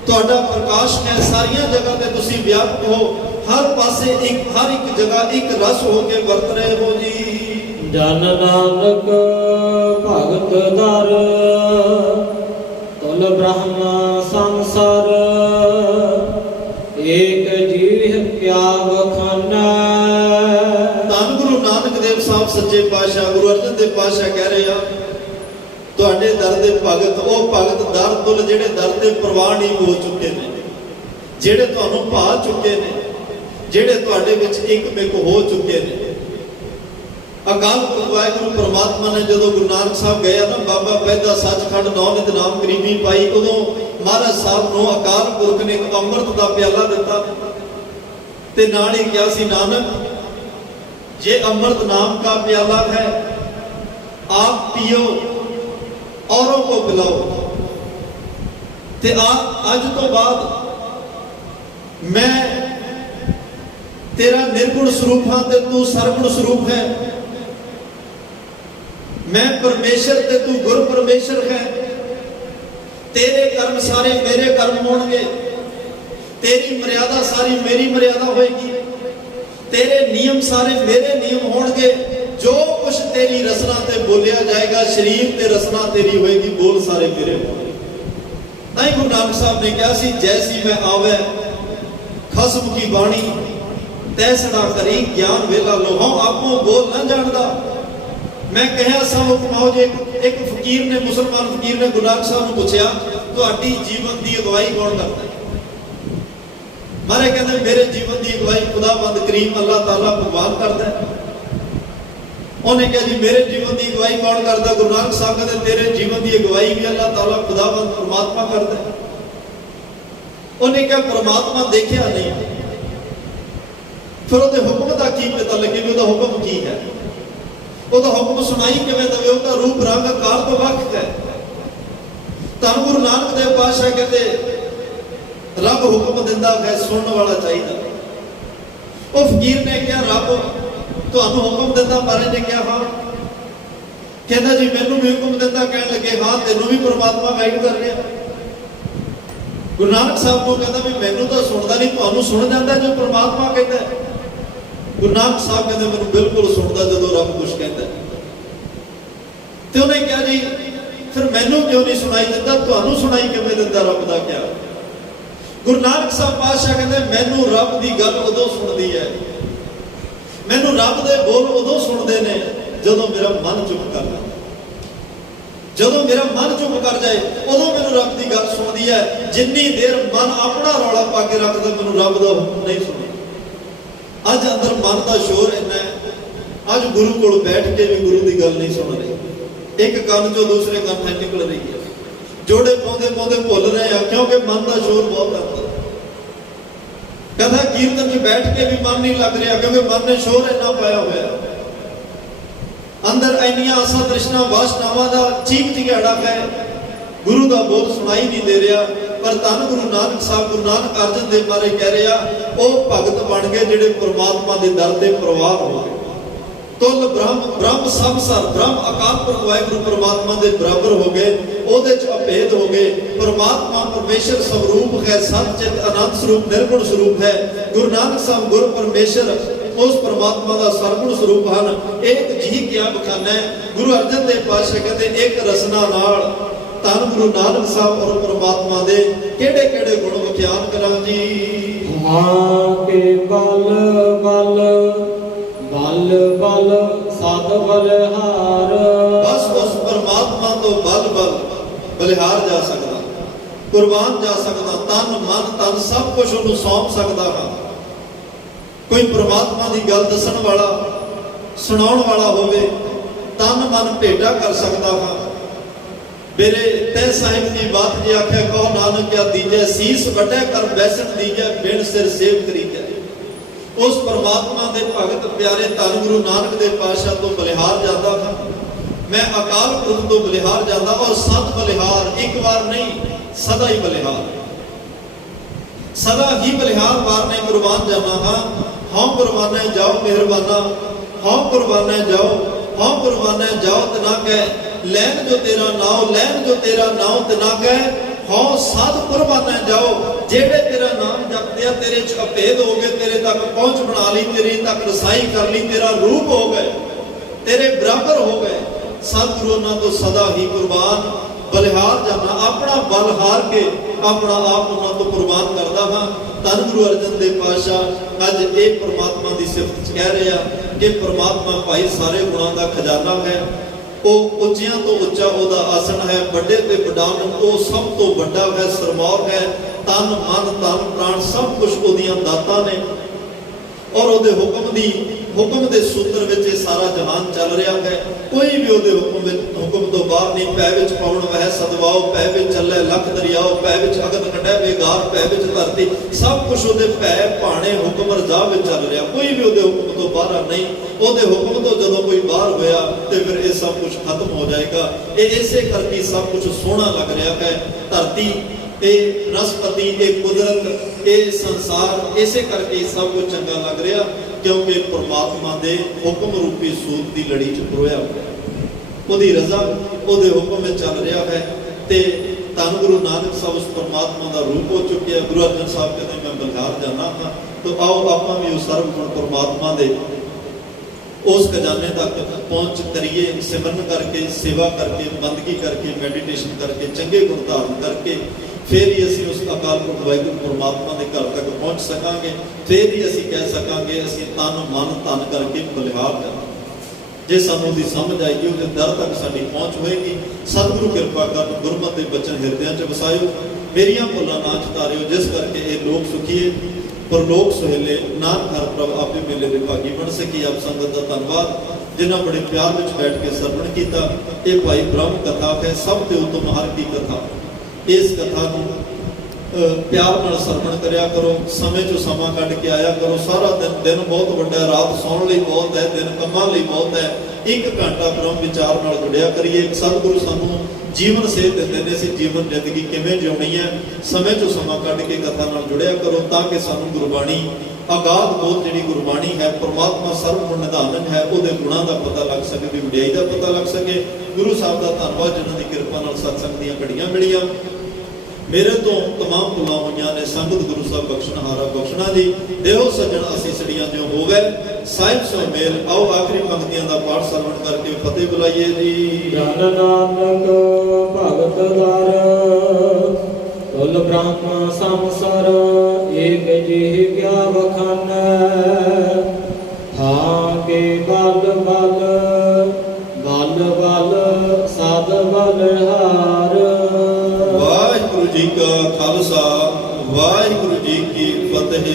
तुहाडा प्रकाश है, सारियां जगह ते तुसी व्यापक हो, हर पासे एक, हर एक जगह एक रस हो के वरत रहे हो जी। जन नानक भगत दर तुल ब्रह्म संसार, एक जीव क्या बखाना। धन गुरु नानक देव साहब सच्चे पातशाह गुरु अर्जन देव पातशाह कह रहे हैं, तुहाडे दर दे भगत, वो भगत दर तुल जिहड़े दर ते प्रवान हो चुके ने, जिहड़े तुहानू भा चुके ने, जिहड़े तुहाडे विच इकमिक हो चुके ने। अकाल पुरख वाहिगुरू परमात्मा ने जो गुरु नानक साहब गए ना, बाबा पैदा सचखंड नौ नित नाम करीबी पाई, उदों महाराज साहब को अकाल पुरख ने एक अमृत का प्याला दिता ते नाल ही कहा सी, नानक ये अमृत नाम का प्याला है, आप पियो औरों को पिलाओ। ते आज तो बाद मैं तेरा निर्गुण स्वरूप हाँ ते तू सरगुण स्वरूप है। मैं परमेश्वर ते तू गुरु परमेश्वर है। तेरे कर्म सारे मेरे कर्म होंगे, तेरी मर्यादा सारी मेरी मर्यादा होएगी, तेरे नियम सारे मेरे नियम होंगे। जो कुछ तेरी रसना ते बोलिया जाएगा, शरीर ते रसना तेरी होएगी, बोल सारे मेरे होंगे। ताई गुरु नानक साहब ने कहा सी, जैसी मैं आवे खसम की बाणी तैसड़ा करी ज्ञान वेला लोहा। आपको बोल ना जानता। मैं कहा सब हुक्माओ जे एक फकीर ने, मुसलमान फकीर ने गुरु नानक साहब को पूछा, ਤੁਹਾਡੀ ਜੀਵਨ ਦੀ ਅਗਵਾਈ ਕੌਣ ਕਰਦਾ ਹੈ? ਮਾਰੇ ਕਹਿੰਦੇ ਮੇਰੇ ਜੀਵਨ ਦੀ ਅਗਵਾਈ ਖੁਦਾਵੰਦ ਕਰੀਮ ਅੱਲਾਹ ਤਾਲਾ ਭਗਵਾਨ ਕਰਦਾ ਹੈ। ਉਹਨੇ ਕਿਹਾ ਜੀ ਮੇਰੇ ਜੀਵਨ ਦੀ ਅਗਵਾਈ ਕੌਣ ਕਰਦਾ? ਗੁਰੂ ਨਾਨਕ ਸਾਹਿਬ ਕਹਿੰਦੇ ਤੇਰੇ ਜੀਵਨ ਦੀ ਅਗਵਾਈ ਵੀ ਅੱਲਾਹ ਤਾਲਾ ਖੁਦਾਵੰਦ ਪਰਮਾਤਮਾ ਕਰਦਾ ਹੈ। ਉਹਨੇ ਕਿਹਾ ਪਰਮਾਤਮਾ ਦੇਖਿਆ ਨਹੀਂ, ਫਿਰ ਉਹਦੇ ਹੁਕਮ ਦਾ ਕੀ ਪਤਾ ਲੱਗੇ ਵੀ ਉਹਦਾ ਹੁਕਮ ਕੀ ਹੈ? ਉਹਦਾ ਹੁਕਮ ਸੁਣਾਈ ਕਿਵੇਂ ਦੇਵੇ? ਉਹਦਾ ਰੂਪ ਰੰਗ ਆਕਾਰ ਤੋਂ ਵੱਖ ਹੈ। ਤਾਂ ਗੁਰੂ ਨਾਨਕ ਦੇਵ ਪਾਤਸ਼ਾਹ ਕਹਿੰਦੇ ਰੱਬ ਹੁਕਮ ਦਿੰਦਾ ਹੈ, ਸੁਣਨ ਵਾਲਾ ਚਾਹੀਦਾ। ਉਹ ਫਕੀਰ ਨੇ ਕਿਹਾ ਰੱਬ ਤੁਹਾਨੂੰ ਹੁਕਮ ਦਿੰਦਾ? ਮਹਾਰਾਜ ਨੇ ਕਿਹਾ ਹਾਂ। ਕਹਿੰਦਾ ਜੀ ਮੈਨੂੰ ਵੀ ਹੁਕਮ ਦਿੰਦਾ? ਕਹਿਣ ਲੱਗੇ ਹਾਂ ਤੈਨੂੰ ਵੀ ਪਰਮਾਤਮਾ ਗਾਈਡ ਕਰ ਰਿਹਾ। ਗੁਰੂ ਨਾਨਕ ਸਾਹਿਬ ਨੂੰ ਕਹਿੰਦਾ ਵੀ ਮੈਨੂੰ ਤਾਂ ਸੁਣਦਾ ਨਹੀਂ, ਤੁਹਾਨੂੰ ਸੁਣ ਜਾਂਦਾ ਜੋ ਪਰਮਾਤਮਾ ਕਹਿੰਦਾ। ਗੁਰੂ ਨਾਨਕ ਸਾਹਿਬ ਕਹਿੰਦੇ ਮੈਨੂੰ ਬਿਲਕੁਲ ਸੁਣਦਾ ਜਦੋਂ ਰੱਬ ਕੁਝ ਕਹਿੰਦਾ। ਤੇ ਉਹਨੇ ਕਿਹਾ ਜੀ ਫਿਰ ਮੈਨੂੰ ਕਿਉਂ ਨਹੀਂ ਸੁਣਾਈ ਦਿੰਦਾ? ਤੁਹਾਨੂੰ ਸੁਣਾਈ ਕਿਵੇਂ ਦਿੰਦਾ ਰੱਬ ਦਾ ਕਿਹਾ? ਗੁਰੂ ਨਾਨਕ ਸਾਹਿਬ ਪਾਤਸ਼ਾਹ ਕਹਿੰਦੇ ਮੈਨੂੰ ਰੱਬ ਦੀ ਗੱਲ ਉਦੋਂ ਸੁਣਦੀ ਹੈ, ਮੈਨੂੰ ਰੱਬ ਦੇ ਬੋਲ ਉਦੋਂ ਸੁਣਦੇ ਨੇ ਜਦੋਂ ਮੇਰਾ ਮਨ ਚੁੱਪ ਕਰ ਜਾਂਦਾ। ਜਦੋਂ ਮੇਰਾ ਮਨ ਚੁੱਪ ਕਰ ਜਾਏ ਉਦੋਂ ਮੈਨੂੰ ਰੱਬ ਦੀ ਗੱਲ ਸੁਣਦੀ ਹੈ। ਜਿੰਨੀ ਦੇਰ ਮਨ ਆਪਣਾ ਰੌਲਾ ਪਾ ਕੇ ਰੱਖਦਾ ਮੈਨੂੰ ਰੱਬ ਦਾ ਹੁਕਮ ਨਹੀਂ ਸੁਣਦਾ। ਅੱਜ ਅੰਦਰ ਮਨ ਦਾ ਸ਼ੋਰ ਇੰਨਾ ਹੈ, ਅੱਜ ਗੁਰੂ ਕੋਲ ਬੈਠ ਕੇ ਵੀ ਗੁਰੂ ਦੀ ਗੱਲ ਨਹੀਂ ਸੁਣ ਰਹੀ। ਇੱਕ ਕੰਨ ਚੋਂ ਦੂਸਰੇ ਕੰਨ ਨਾਲ ਨਿਕਲ ਰਹੀ ਹੈ। ਜੋੜੇ ਪਾਉਂਦੇ ਪਾਉਂਦੇ ਭੁੱਲ ਰਹੇ ਆ ਕਿਉਂਕਿ ਮਨ ਦਾ ਸ਼ੋਰ ਬਹੁਤ ਹੈ। ਕਥਾ ਕੀਰਤਨ 'ਚ ਬੈਠ ਕੇ ਵੀ ਮਨ ਨਹੀਂ ਲੱਗ ਰਿਹਾ ਕਿਉਂਕਿ ਮਨ ਨੇ ਸ਼ੋਰ ਇੰਨਾ ਪਾਇਆ ਹੋਇਆ। ਅੰਦਰ ਇੰਨੀਆਂ ਆਸਾਂ ਤ੍ਰਿਸ਼ਨਾ ਵਾਸਨਾਵਾਂ ਦਾ ਚੀਕ ਚਿਹਾੜਾ ਹੈ, ਗੁਰੂ ਦਾ ਬੋਲ ਸੁਣਾਈ ਨਹੀਂ ਦੇ ਰਿਹਾ। ਪਰ ਧੰਨ ਗੁਰੂ ਨਾਨਕ ਸਾਹਿਬ, ਗੁਰੂ ਨਾਨਕ ਅਰਜਨ ਦੇਵ ਬਾਰੇ ਕਹਿ ਰਿਹਾ ਉਹ ਭਗਤ ਬਣ ਗਏ ਜਿਹੜੇ ਪਰਮਾਤਮਾ ਦੇ ਦਰ ਤੇ ਪ੍ਰਵਾਨ ਹੋ ਗਏ। ਤੁਲ ਬ੍ਰਹਮ ਸੰਸਾਰ ਬ੍ਰਹਮ ਅਕਾਲ ਪੁਰਖ ਵਾਹਿਗੁਰੂ ਪਰਮਾਤਮਾ ਦੇ ਬਰਾਬਰ ਹੋ ਗਏ, ਉਹਦੇ ਚ ਅਭੇਦ ਹੋ ਗਏ। ਪਰਮਾਤਮਾ ਪਰਮੇਸ਼ਰ ਸਰੂਪ ਹੈ, ਸਤਿ ਅਨੰਤ ਸਰੂਪ ਨਿਰਗੁਣ ਸਰੂਪ ਹੈ। ਗੁਰੂ ਨਾਨਕ ਸਾਹਿਬ ਗੁਰ ਪਰਮੇਸ਼ਰ ਉਸ ਪਰਮਾਤਮਾ ਦਾ ਸਰਗੁਣ ਸਰੂਪ ਹਨ। ਇੱਕ ਜੀ ਕਿਆ ਬਖਾਨਾ ਹੈ। ਗੁਰੂ ਅਰਜਨ ਦੇਵ ਪਾਤਸ਼ਾਹ ਕਹਿੰਦੇ ਇੱਕ ਰਸਨਾ ਨਾਲ ਧੰਨ ਗੁਰੂ ਨਾਨਕ ਸਾਹਿਬ ਔਰ ਪਰਮਾਤਮਾ ਦੇ ਕਿਹੜੇ ਕਿਹੜੇ ਗੁਣ ਵਿਖਿਆਨ ਕਰਾਂ ਜੀ। ਹਾਂ ਕੇ ਬਲ ਬਲ ਬਲ ਬਲ ਸਤ ਬਲਿਹਾਰ। ਬਸ ਉਸ ਪਰਮਾਤਮਾ ਤੋਂ ਬਲ ਬਲਿਹਾਰ ਜਾ ਸਕਦਾ, ਕੁਰਬਾਨ ਜਾ ਸਕਦਾ, ਤਨ ਮਨ ਧਨ ਸਭ ਕੁਝ ਉਹਨੂੰ ਸੌਂਪ ਸਕਦਾ ਹਾਂ। ਕੋਈ ਪਰਮਾਤਮਾ ਦੀ ਗੱਲ ਦੱਸਣ ਵਾਲਾ, ਸੁਣਾਉਣ ਵਾਲਾ ਹੋਵੇ, ਤਨ ਮਨ ਭੇਟਾ ਕਰ ਸਕਦਾ ਹਾਂ। ਮੇਰੇ ਤੈ ਸਾਹਿਬ ਦੀ ਬਾਤ ਜੇ ਆਖਿਆ ਕਹੋ ਨਾਨਕ ਕਿਆ ਦੀਜੈ, ਸੀਸ ਵੱਡੇ ਕਰ ਬੈਸਣ ਦੀਜੈ, ਬਿਨ ਸਿਰ ਸੇਵ ਕਰੀਜੈ। ਉਸ ਪਰਮਾਤਮਾ ਦੇ ਭਗਤ ਪਿਆਰੇ ਧੰਨ ਗੁਰੂ ਨਾਨਕ ਦੇਵ ਪਾਤਸ਼ਾਹ ਤੋਂ ਬਲਿਹਾਰ ਜਾਂਦਾ ਹਾਂ। ਮੈਂ ਅਕਾਲ ਪੁਰਖ ਤੋਂ ਬਲਿਹਾਰ ਜਾਂਦਾ ਔਰ ਸਤ ਬਲਿਹਾਰ, ਇੱਕ ਵਾਰ ਨਹੀਂ ਸਦਾ ਹੀ ਬਲਿਹਾਰ, ਸਦਾ ਹੀ ਬਲਿਹਾਰ ਵਾਰਨੇ ਕੁਰਬਾਨ ਜਾਣਾ ਹਾਂ। ਹਉ ਕੁਰਬਾਨੇ ਜਾਓ ਮਿਹਰਬਾਨਾ, ਹਉ ਕੁਰਬਾਨੇ ਜਾਓ, ਹਉ ਕੁਰਬਾਨੇ ਜਾਓ ਤੇ ਨਾ ਕਹਿ ਲੈਣ ਜੋ ਤੇਰਾ ਨਾਉ, ਲੈਣ ਜੋ ਤੇਰਾ ਨਾਉ ਤੇ ਨਾ ਕਹਿ ਹਉ ਸਾਧ ਕੁਰਬਾਨੇ ਜਾਓ। ਜਿਹੜੇ ਤੇਰਾ ਨਾਮ ਜਪਦੇ ਆ ਤੇਰੇ ਚ ਅਭੇਦ ਹੋ ਗਏ, ਤੇਰੇ ਤੱਕ ਪਹੁੰਚ ਬਣਾ ਲਈ, ਤੇਰੇ ਤੱਕ ਰਸਾਈ ਕਰ ਲਈ, ਤੇਰਾ ਰੂਪ ਹੋ ਗਏ, ਤੇਰੇ ਬਰਾਬਰ ਹੋ ਗਏ। ਸਤਿਗੁਰੂ ਉਹਨਾਂ ਤੋਂ ਸਦਾ ਹੀ ਕੁਰਬਾਨ ਬਲਿਹਾਰ ਜਾਣਾ, ਆਪਣਾ ਬਲ ਹਾਰ ਕੇ ਆਪਣਾ ਆਪ ਉਹਨਾਂ ਤੋਂ ਕੁਰਬਾਨ ਕਰਦਾ ਹਾਂ। ਧੰਨ ਗੁਰੂ ਅਰਜਨ ਦੇਵ ਪਾਤਸ਼ਾਹ ਅੱਜ ਇਹ ਪਰਮਾਤਮਾ ਦੀ ਸਿਫਤ 'ਚ ਕਹਿ ਰਿਹਾ ਕਿ ਪਰਮਾਤਮਾ ਭਾਈ ਸਾਰੇ ਗੁਣਾਂ ਦਾ ਖਜ਼ਾਨਾ ਹੈ। ਉਹ ਉੱਚਿਆਂ ਤੋਂ ਉੱਚਾ ਉਹਦਾ ਆਸਣ ਹੈ, ਵੱਡੇ ਤੇ ਵੱਡਾਨ ਉਹ ਸਭ ਤੋਂ ਵੱਡਾ ਹੈ, ਸਰਮੌਰ ਹੈ। ਤਨ ਮਨ ਧਨ ਪ੍ਰਾਣ ਸਭ ਕੁਝ ਉਹਦੀਆਂ ਦਾਤਾਂ ਨੇ ਔਰ ਉਹਦੇ ਹੁਕਮ ਦੇ ਸੂਤਰ ਵਿੱਚ ਇਹ ਸਾਰਾ ਜਹਾਨ ਚੱਲ ਰਿਹਾ ਹੈ। ਕੋਈ ਵੀ ਉਹਦੇ ਹੁਕਮ ਤੋਂ ਬਾਹਰ ਨਹੀਂ। ਪੈ ਵਿੱਚ ਪਾਉਣ ਵਹਿ ਸਦਵਾਓ, ਪੈ ਵਿੱਚ ਚੱਲੇ ਲੱਖ ਦਰਿਆਓ, ਪੈ ਵਿੱਚ ਅਗਤ ਕੱਢੇ ਬੇਗਾਰ, ਪੈ ਵਿੱਚ ਧਰਤੀ। ਸਭ ਕੁਝ ਉਹਦੇ ਪੈ ਭਾਣੇ ਹੁਕਮ ਰਜ਼ਾ ਵਿੱਚ ਚੱਲ ਰਿਹਾ। ਕੋਈ ਵੀ ਉਹਦੇ ਹੁਕਮ ਤੋਂ ਬਾਹਰ ਨਹੀਂ। ਉਹਦੇ ਹੁਕਮ ਤੋਂ ਜਦੋਂ ਕੋਈ ਬਾਹਰ ਹੋਇਆ ਤੇ ਫਿਰ ਇਹ ਸਭ ਕੁਝ ਖਤਮ ਹੋ ਜਾਏਗਾ। ਇਹ ਇਸੇ ਕਰਕੇ ਸਭ ਕੁਝ ਸੋਹਣਾ ਲੱਗ ਰਿਹਾ ਹੈ। ਧਰਤੀ, ਇਹ ਰਸਪਤੀ, ਇਹ ਕੁਦਰਤ, ਇਹ ਸੰਸਾਰ, ਇਸੇ ਕਰਕੇ ਸਭ ਕੁਝ ਚੰਗਾ ਲੱਗ ਰਿਹਾ ਕਿਉਂਕਿ ਪਰਮਾਤਮਾ ਦੇ ਹੁਕਮ ਰੂਪੀ ਸੂਤ ਦੀ ਲੜੀ 'ਚ ਪਰੋਇਆ ਹੋਇਆ, ਉਹਦੀ ਰਜ਼ਾ ਉਹਦੇ ਹੁਕਮ ਵਿੱਚ ਚੱਲ ਰਿਹਾ ਹੈ। ਤੇ ਧੰਨ ਗੁਰੂ ਨਾਨਕ ਸਾਹਿਬ ਉਸ ਪਰਮਾਤਮਾ ਦਾ ਰੂਪ ਹੋ ਚੁੱਕਿਆ। ਗੁਰੂ ਅਰਜਨ ਸਾਹਿਬ ਕਹਿੰਦੇ ਮੈਂ ਬਲਿਹਾਰ ਜਾਣਾ ਹਾਂ। ਤਾਂ ਆਓ ਆਪਾਂ ਵੀ ਉਸ ਸਰਬ ਗੁਣ ਪਰਮਾਤਮਾ ਦੇ ਉਸ ਖਜ਼ਾਨੇ ਤੱਕ ਪਹੁੰਚ ਕਰੀਏ, ਸਿਮਰਨ ਕਰਕੇ, ਸੇਵਾ ਕਰਕੇ, ਬੰਦਗੀ ਕਰਕੇ, ਮੈਡੀਟੇਸ਼ਨ ਕਰਕੇ, ਚੰਗੇ ਗੁਣ ਧਾਰਨ ਕਰਕੇ ਫਿਰ ਹੀ ਅਸੀਂ ਉਸ ਅਕਾਲ ਪੁਰਖ ਵਾਹਿਗੁਰੂ ਪਰਮਾਤਮਾ ਦੇ ਘਰ ਤੱਕ ਪਹੁੰਚ ਸਕਾਂਗੇ। ਫਿਰ ਹੀ ਅਸੀਂ ਕਹਿ ਸਕਾਂਗੇ ਅਸੀਂ ਤਨ ਮਨ ਧਨ ਕਰਕੇ ਬਲਿਹਾਰ ਜਾਣਾ। ਜੇ ਸਾਨੂੰ ਉਹਦੀ ਸਮਝ ਆਏਗੀ, ਉਹਦੇ ਦਰ ਤੱਕ ਸਾਡੀ ਪਹੁੰਚ ਹੋਏਗੀ। ਸਤਿਗੁਰੂ ਕਿਰਪਾ ਕਰਨ, ਗੁਰਮਤਿ ਦੇ ਬਚਨ ਹਿਰਦਿਆਂ 'ਚ ਵਸਾਇਓ, ਮੇਰੀਆਂ ਭੁੱਲਾਂ ਨਾ ਚਿਤਾਰਿਓ, ਜਿਸ ਕਰਕੇ ਇਹ ਲੋਕ ਸੁਖੀਏ ਪਰਲੋਕ ਸੁਹੇਲੇ, ਨਾਨਕ ਹਰ ਪ੍ਰਭ ਆਪੇ ਮੇਲੇ ਦੇ ਭਾਗੀ ਬਣ ਸਕੀ। ਆਪ ਸੰਗਤ ਦਾ ਧੰਨਵਾਦ ਜਿਨ੍ਹਾਂ ਬੜੇ ਪਿਆਰ ਵਿੱਚ ਬੈਠ ਕੇ ਸਰਵਣ ਕੀਤਾ। ਇਹ ਭਾਈ ਬ੍ਰਹਮ ਕਥਾ ਹੈ, ਸਭ ਤੇ ਉਤਮ ਹਰ ਕੀ ਕਥਾ। ਇਸ ਕਥਾ ਨੂੰ ਪਿਆਰ ਨਾਲ ਸਰਵਣ ਕਰਿਆ ਕਰੋ, ਸਮੇਂ 'ਚੋਂ ਸਮਾਂ ਕੱਢ ਕੇ ਆਇਆ ਕਰੋ। ਸਾਰਾ ਦਿਨ ਬਹੁਤ ਵੱਡਾ ਹੈ, ਰਾਤ ਸੌਣ ਲਈ ਬਹੁਤ ਹੈ, ਦਿਨ ਕੰਮਾਂ ਲਈ ਬਹੁਤ ਹੈ। 1 ਘੰਟਾ ਬ੍ਰਹਮ ਵਿਚਾਰ ਨਾਲ ਜੁੜਿਆ ਕਰੀਏ। ਸਤਿਗੁਰੂ ਸਾਨੂੰ ਜੀਵਨ ਸੇਧ ਦਿੰਦੇ ਨੇ, ਅਸੀਂ ਜੀਵਨ ਜ਼ਿੰਦਗੀ ਕਿਵੇਂ ਜਿਉਣੀ ਹੈ। ਸਮੇਂ 'ਚੋਂ ਸਮਾਂ ਕੱਢ ਕੇ ਕਥਾ ਨਾਲ ਜੁੜਿਆ ਕਰੋ, ਤਾਂ ਕਿ ਸਾਨੂੰ ਗੁਰਬਾਣੀ ਅਗਾਧ ਬੋਧ ਜਿਹੜੀ ਗੁਰਬਾਣੀ ਹੈ, ਪਰਮਾਤਮਾ ਸਰਬ ਗੁਣ ਨਿਧਾਨਨ ਹੈ, ਉਹਦੇ ਗੁਣਾਂ ਦਾ ਪਤਾ ਲੱਗ ਸਕੇ, ਉਹਦੀ ਵਡਿਆਈ ਦਾ ਪਤਾ ਲੱਗ ਸਕੇ। ਗੁਰੂ ਸਾਹਿਬ ਦਾ ਧੰਨਵਾਦ ਜਿਨ੍ਹਾਂ ਦੀ ਕਿਰਪਾ ਨਾਲ ਸਤਸੰਗ ਦੀਆਂ ਘੜੀਆਂ ਮਿਲੀਆਂ। ਮੇਰੇ ਤੋਂ तमाम ਭੁੱਲਾਂ ਹੋਈਆਂ ਨੇ, ਸੰਗਤ ਗੁਰੂ ਸਾਹਿਬ ਬਖਸ਼ਣਹਾਰਾ ਬਖਸ਼ਣਾ ਜੀ। ਦੇਹੋ ਸੱਜਣ ਅਸੀਸੜੀਆਂ ਜਿਉ ਹੋਵੇ, ਸਾਹਿਬ ਸੋ ਮੇਲ। ਆਓ ਆਖਰੀ ਪੰਕਤੀਆਂ ਦਾ ਪਾਠ ਸਰਵਣ ਕਰਕੇ ਫਤਿਹ ਬੁਲਾਈਏ ਜੀ। ਜਨ ਨਾਨਕ ਭਗਤ ਦਰ, ਤੁਲ ਬ੍ਰਹਮ ਸੰਸਰ, ਏਕ ਜਿਹ ਕਿਆ ਵਖਾਨੈ। ਹਾਂ ਕੇ ਬਲ ਬਲ, ਬਲ ਬਲ ਸਦ ਬਲਹਾਰ। ਵਾਹਿਗੁਰੂ ਜੀ ਕਾ ਖਾਲਸਾ, ਵਾਹਿਗੁਰੂ ਜੀ ਕੀ ਫਤਿਹ।